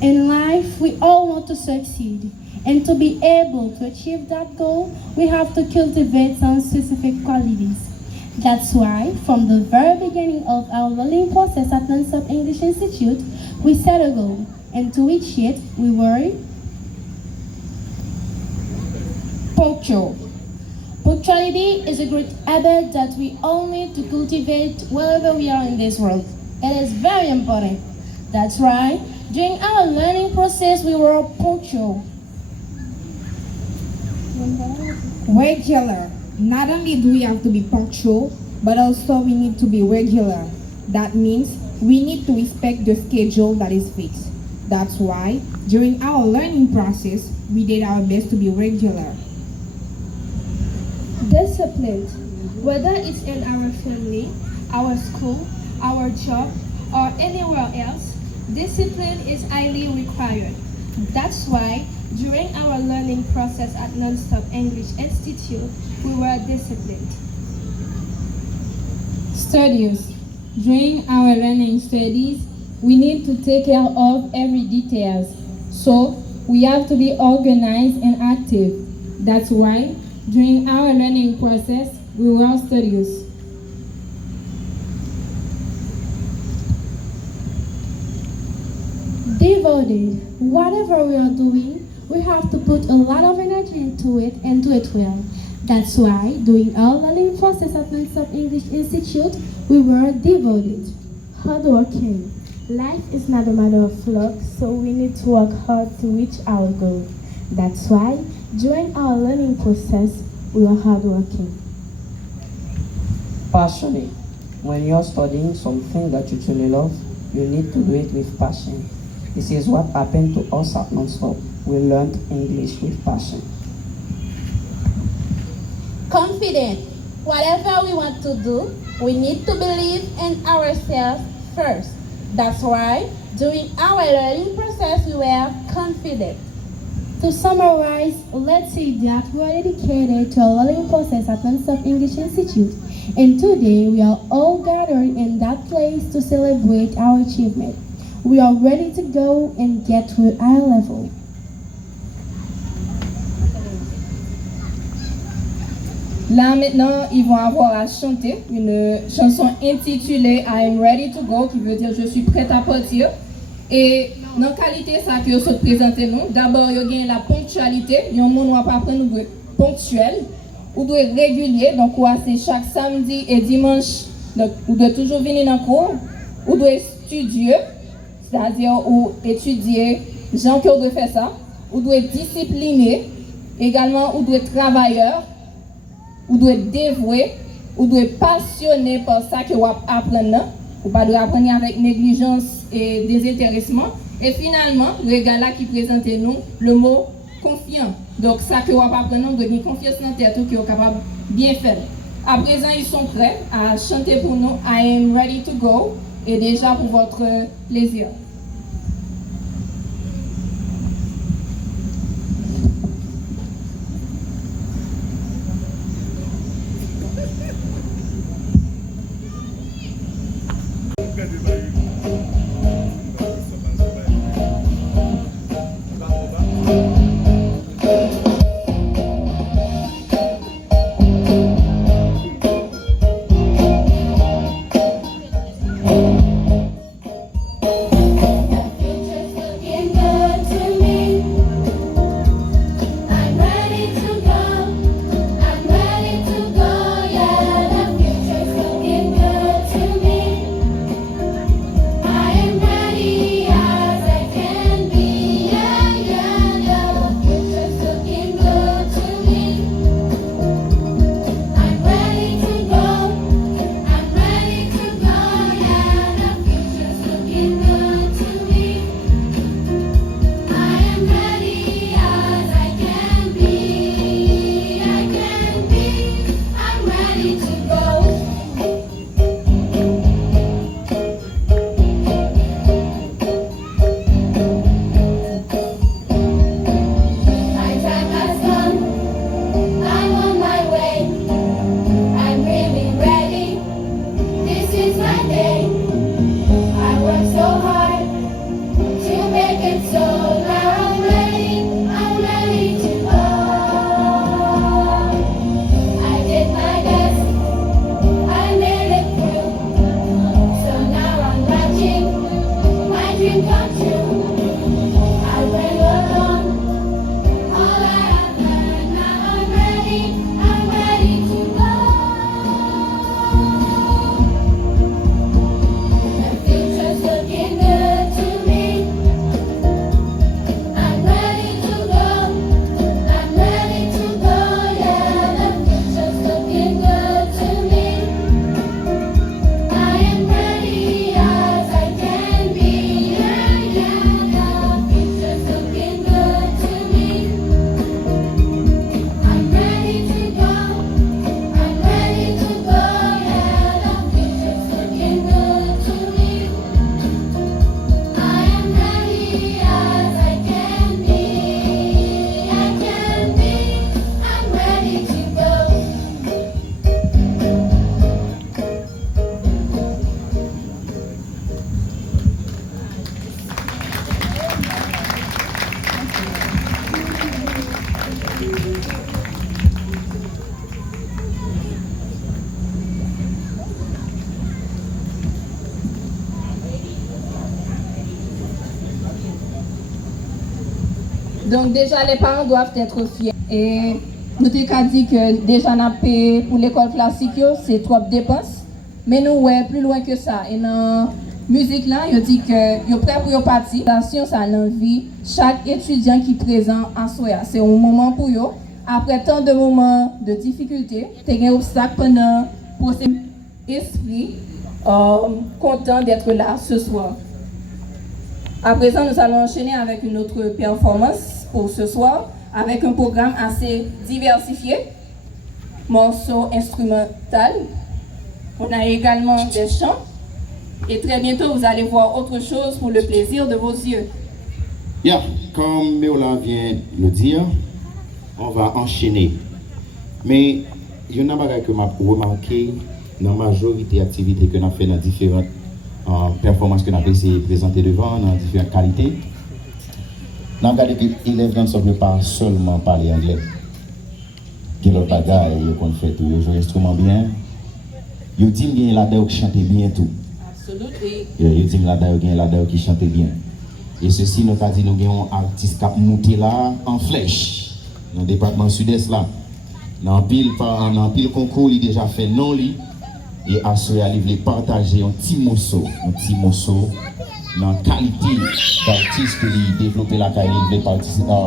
In life, we all want to succeed. And to be able to achieve that goal, we have to cultivate some specific qualities. That's why, from the very beginning of our learning process at Non-Stop English Institute, we set a goal. And to reach it, we were punctual. Punctuality is a great habit that we all need to cultivate wherever we are in this world. It is very important. That's right. During our learning process, we were punctual. Regular. Not only do we have to be punctual, but also we need to be regular. That means we need to respect the schedule that is fixed. That's why, during our learning process, we did our best to be regular. Disciplined. Whether it's in our family, our school, our job, or anywhere else, discipline is highly required. That's why, during our learning process at Non-Stop English Institute, we were disciplined. Studies. During our learning studies, we need to take care of every details. So, we have to be organized and active. That's why, during our learning process, we were studious. Devoted. Whatever we are doing, we have to put a lot of energy into it and do it well. That's why, during our learning process at Non-Stop English Institute, we were devoted. Hardworking. Life is not a matter of luck, so we need to work hard to reach our goal. That's why, during our learning process, we were hardworking. Passionate. When you're studying something that you truly love, you need to do it with passion. This is what happened to us at Non-Stop. We learned English with passion. Confident. Whatever we want to do, we need to believe in ourselves first. That's why, during our learning process, we were confident. To summarize, let's say that we are dedicated to our learning process at Non-Stop English Institute. And today, we are all gathered in that place to celebrate our achievement. We are ready to go and get to our level. Là maintenant, ils vont avoir à chanter une chanson intitulée I'm Ready to Go, qui veut dire je suis prête à partir. Et dans la qualité ça que vous présentez nous, d'abord il y a la ponctualité, il y a un monde où on va apprendre nous ponctuel, ou doit être régulier, donc c'est chaque samedi et dimanche, donc vous devez toujours venir dans le cours, ou doit être studieux, c'est-à-dire ou étudier, gens qui ont faire ça, ou doit être discipliné, également ou doit être travailleur, ou doit être dévoué, ou doit être passionné par ça que vous apprenez, ou pas doit apprendre avec négligence et désintéressement. Et finalement, le gars là qui présente nous le mot confiant. Donc ça que vous apprenez, vous devez confiance dans tête que vous êtes capable de bien faire. À présent, ils sont prêts à chanter pour nous I am ready to go et déjà pour votre plaisir. Donc déjà, les parents doivent être fiers. Et nous avons dit que déjà, on a payé pour l'école classique, c'est trop de dépenses. Mais nous, ouais, plus loin que ça. Et dans la musique, là, il dit que vous prêt pour partir. Ça a l'envie. Chaque étudiant qui est présent en soi, c'est un moment pour eux. Après tant de moments de difficulté, il y a un obstacle pendant pour cet esprit content d'être là ce soir. À présent, nous allons enchaîner avec une autre performance pour ce soir, avec un programme assez diversifié, morceaux instrumental. On a également des chants. Et très bientôt, vous allez voir autre chose pour le plaisir de vos yeux. Yeah, comme Méola vient de le dire, on va enchaîner. Mais il y a un bagage que j'ai remarqué dans la majorité des activités que nous avons fait dans différentes performances que nous avons essayé de présenter devant, dans différentes qualités. Nous avons regardé que les élèves ne pas seulement parler anglais. Qui l'autre bagage, ils fait tout, ils jouent l'instrument bien. Ils disent qu'ils là-dedans qui chantent bien tout. Absolument. Ils disent là-dedans qui chantent bien. Et ceci, nous avons dit que nous avons un artiste qui a monté là en flèche, dans le département sud-est là. Dans pile concours, il a déjà fait non li et assuré à livrer partager un petit morceau dans la qualité d'artiste qu'il a développé la carrière, il voulait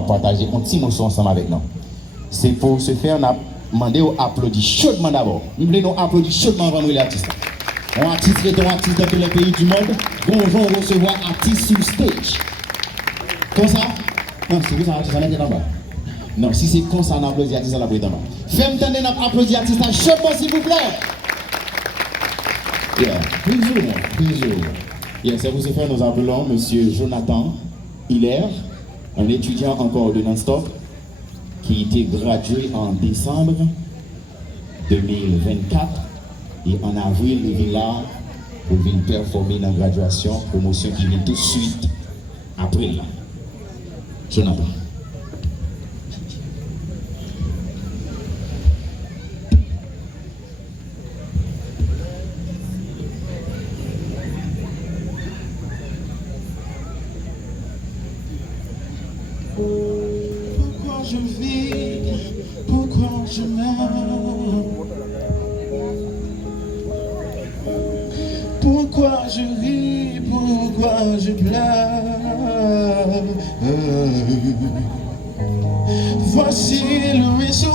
partager un petit morceau ensemble avec nous. C'est pour ce faire, on a demandé aux applaudir chaudement d'abord. Nous voulons applaudir chaudement avant les artistes. Un artiste qui est un artiste dans tous les pays du monde, bonjour recevoir artiste sur stage. Comme ça? Non, c'est vous ça, artiste, on est là-bas. Non, si c'est comme ça, on applaudit l'artiste à la boîte d'abord. Faites-moi entendre applaudir l'artiste à chaudement, s'il vous plaît. Yeah, toujours. Yeah, c'est pour ce faire, nous appelons M. Jonathan Hiller, un étudiant encore de non-stop, qui était gradué en décembre 2024. Et en avril, il vient là pour venir performer dans la graduation, promotion qui vient tout de suite après là. Jonathan. Pourquoi je vis, pourquoi je meurs, pourquoi je ris, pourquoi je pleure. Voici le SOS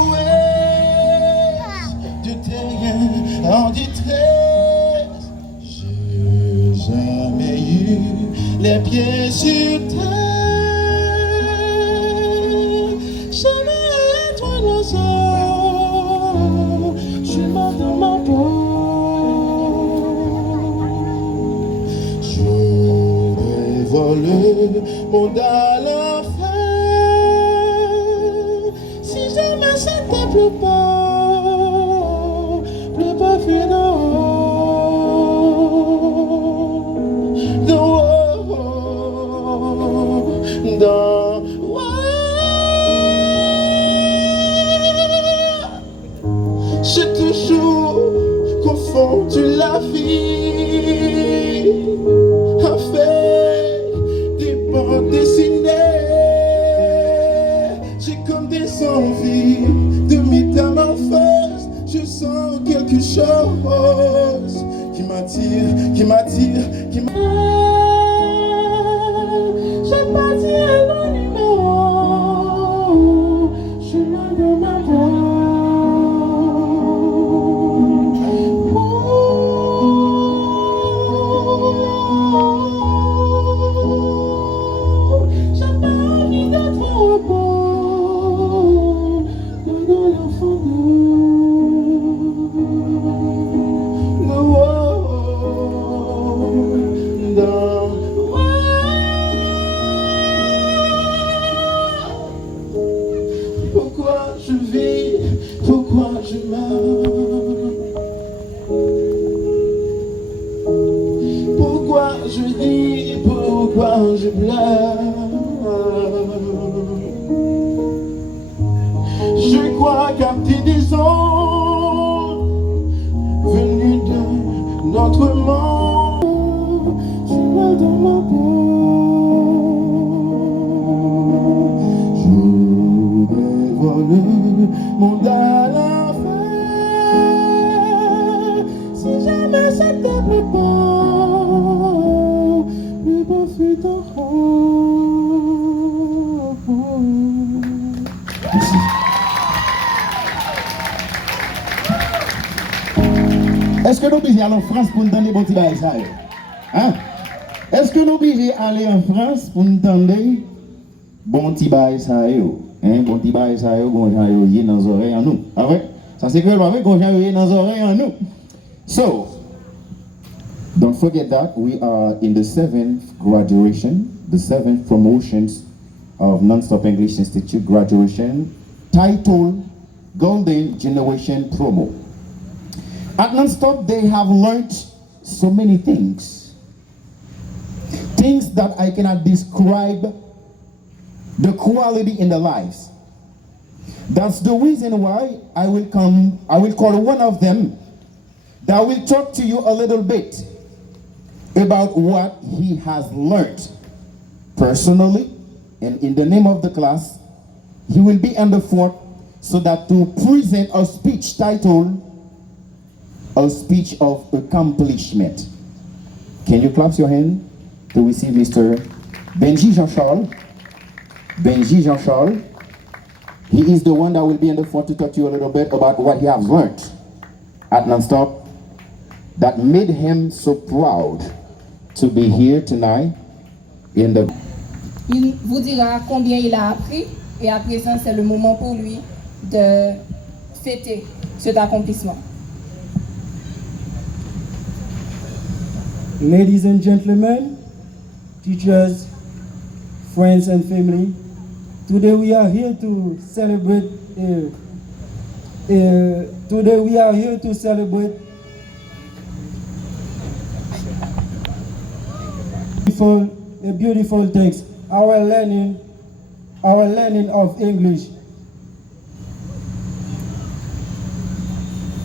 de terrien en détresse. J'ai jamais eu les pieds sur terre. Jamais être l'oiseau, je m'en dans ma peau. Je voler mon à l'enfer. Si jamais c'était plus pas final. J'ai toujours confondu la vie avec des bandes dessinées. J'ai comme des envies de métamorphose. Je sens quelque chose qui m'attire. J'ai pas dit un numéro, je suis loin de ma voix. Je pleure. Je crois capter des ondes venues de notre monde. Je vois dans ma peau. obligés d'aller en France pour nous donner des bons petits bails ça? Hein? Est-ce que nous obligés d'aller en France pour nous donner bon petit bail ça? Hein? Bon petit bail ça, bon gens yoye dans les oreilles en nous. Ah ouais? Ça c'est que le vrai, bon gens yoye dans les oreilles en nous. So, don't forget that we are in the 7th graduation, the 7th promotions of Non-Stop English Institute graduation, titled Golden Generation Promo. At Non-Stop, they have learned so many things. Things that I cannot describe the quality in their lives. That's the reason why I will call one of them that will talk to you a little bit about what he has learned personally, and in the name of the class, he will be on the fort so that to present a speech titled A Speech of Accomplishment. Can you clap your hand to receive Mr. Benji Jean-Charles? Benji Jean-Charles. He is the one that will be in the fort to talk to you a little bit about what he has learned at Non-Stop that made him so proud to be here tonight in the... Il vous dira combien il a appris et à présent c'est le moment pour lui de fêter cet accomplissement. Ladies and gentlemen, teachers, friends and family, today we are here to celebrate a beautiful text, our learning of English.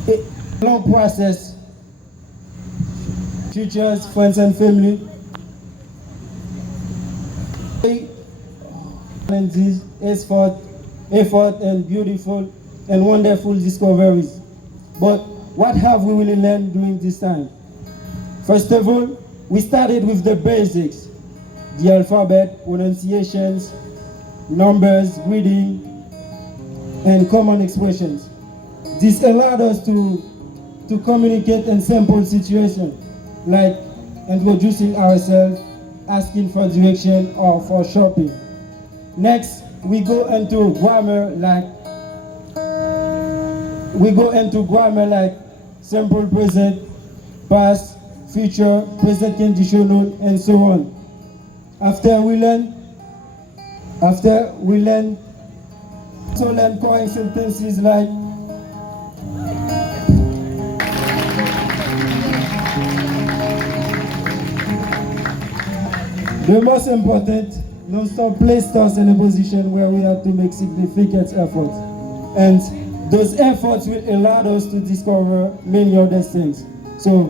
A long process. Teachers, friends and family, effort and beautiful and wonderful discoveries. But what have we really learned during this time? First of all, we started with the basics, the alphabet, pronunciations, numbers, reading, and common expressions. This allowed us to communicate in simple situations, like introducing ourselves, asking for direction, or for shopping. Next, we go into grammar like simple present, past, future, present conditional, and so on. After we learn correct sentences like the most important, Non-Stop placed us in a position where we have to make significant efforts. And those efforts will allow us to discover many other things. So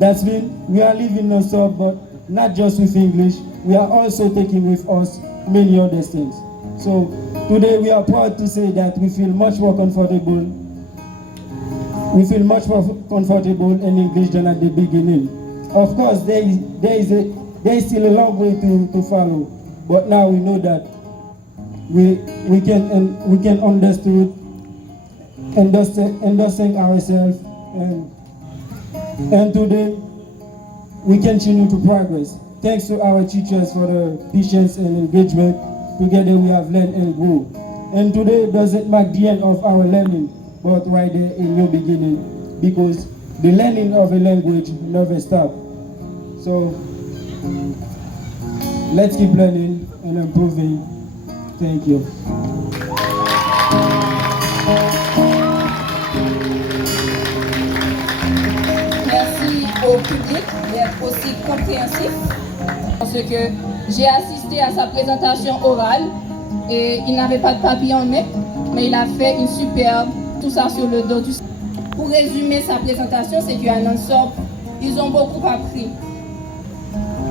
that's mean we are living Non-Stop, but not just with English, we are also taking with us many other things. So today we are proud to say that we feel much more comfortable. We feel much more comfortable in English than at the beginning. Of course, there is still a long way to follow, but now we know that we can understand ourselves, and today we continue to progress. Thanks to our teachers for the patience and engagement. Together we have learned and grew. And today doesn't mark the end of our learning, but right there a new beginning, because the learning of a language never stops. So let's keep learning and improving. Thank you. Merci au public d'être aussi compréhensif, parce que j'ai assisté à sa présentation orale et il n'avait pas de papier en main, mais il a fait une superbe, tout ça sur le dos du... Pour résumer sa présentation, c'est qu'à Non-Stop, ils ont beaucoup appris.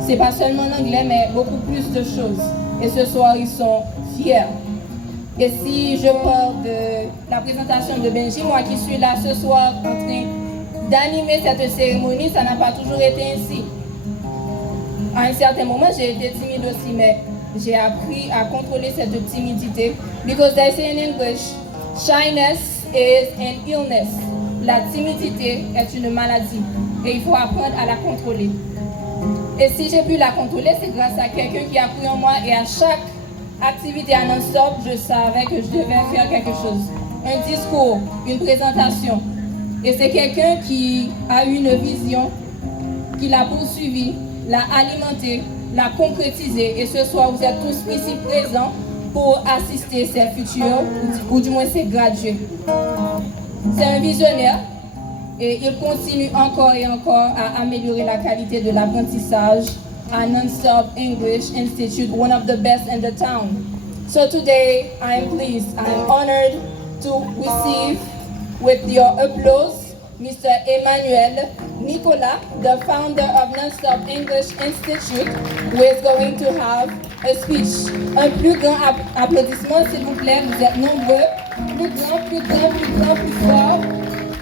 C'est pas seulement l'anglais, mais beaucoup plus de choses. Et ce soir, ils sont fiers. Et si je parle de la présentation de Benji, moi qui suis là ce soir en train d'animer cette cérémonie, ça n'a pas toujours été ainsi. À un certain moment, j'ai été timide aussi, mais j'ai appris à contrôler cette timidité. Because they say in English, shyness is an illness. La timidité est une maladie. et il faut apprendre à la contrôler. Et si j'ai pu la contrôler, c'est grâce à quelqu'un qui a cru en moi et à chaque activité à non-stop, je savais que je devais faire quelque chose. Un discours, une présentation. Et c'est quelqu'un qui a eu une vision, qui l'a poursuivi, l'a alimenté, l'a concrétisé. Et ce soir, vous êtes tous ici présents pour assister ces futurs, ou du moins ces gradués. C'est un visionnaire et il continue encore et encore à améliorer la qualité de l'apprentissage à Non-Stop English Institute, one of the best in the town. So today, I am pleased, I am honored to receive with your applause Mr. Emmanuel Nicolas, the founder of Non-Stop English Institute, who is going to have a speech. Un plus grand applaudissement, s'il vous plaît, vous êtes nombreux. Plus fort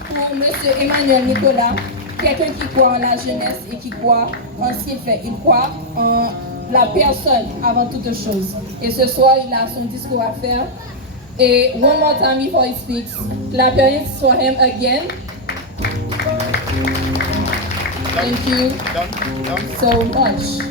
pour Monsieur Emmanuel Nicolas, quelqu'un qui croit en la jeunesse et qui croit en ce qu'il fait. Il croit en la personne avant toute chose. Et ce soir, il a son discours à faire. Et one more time before he speaks, clap your hands for him again. Thank you so much.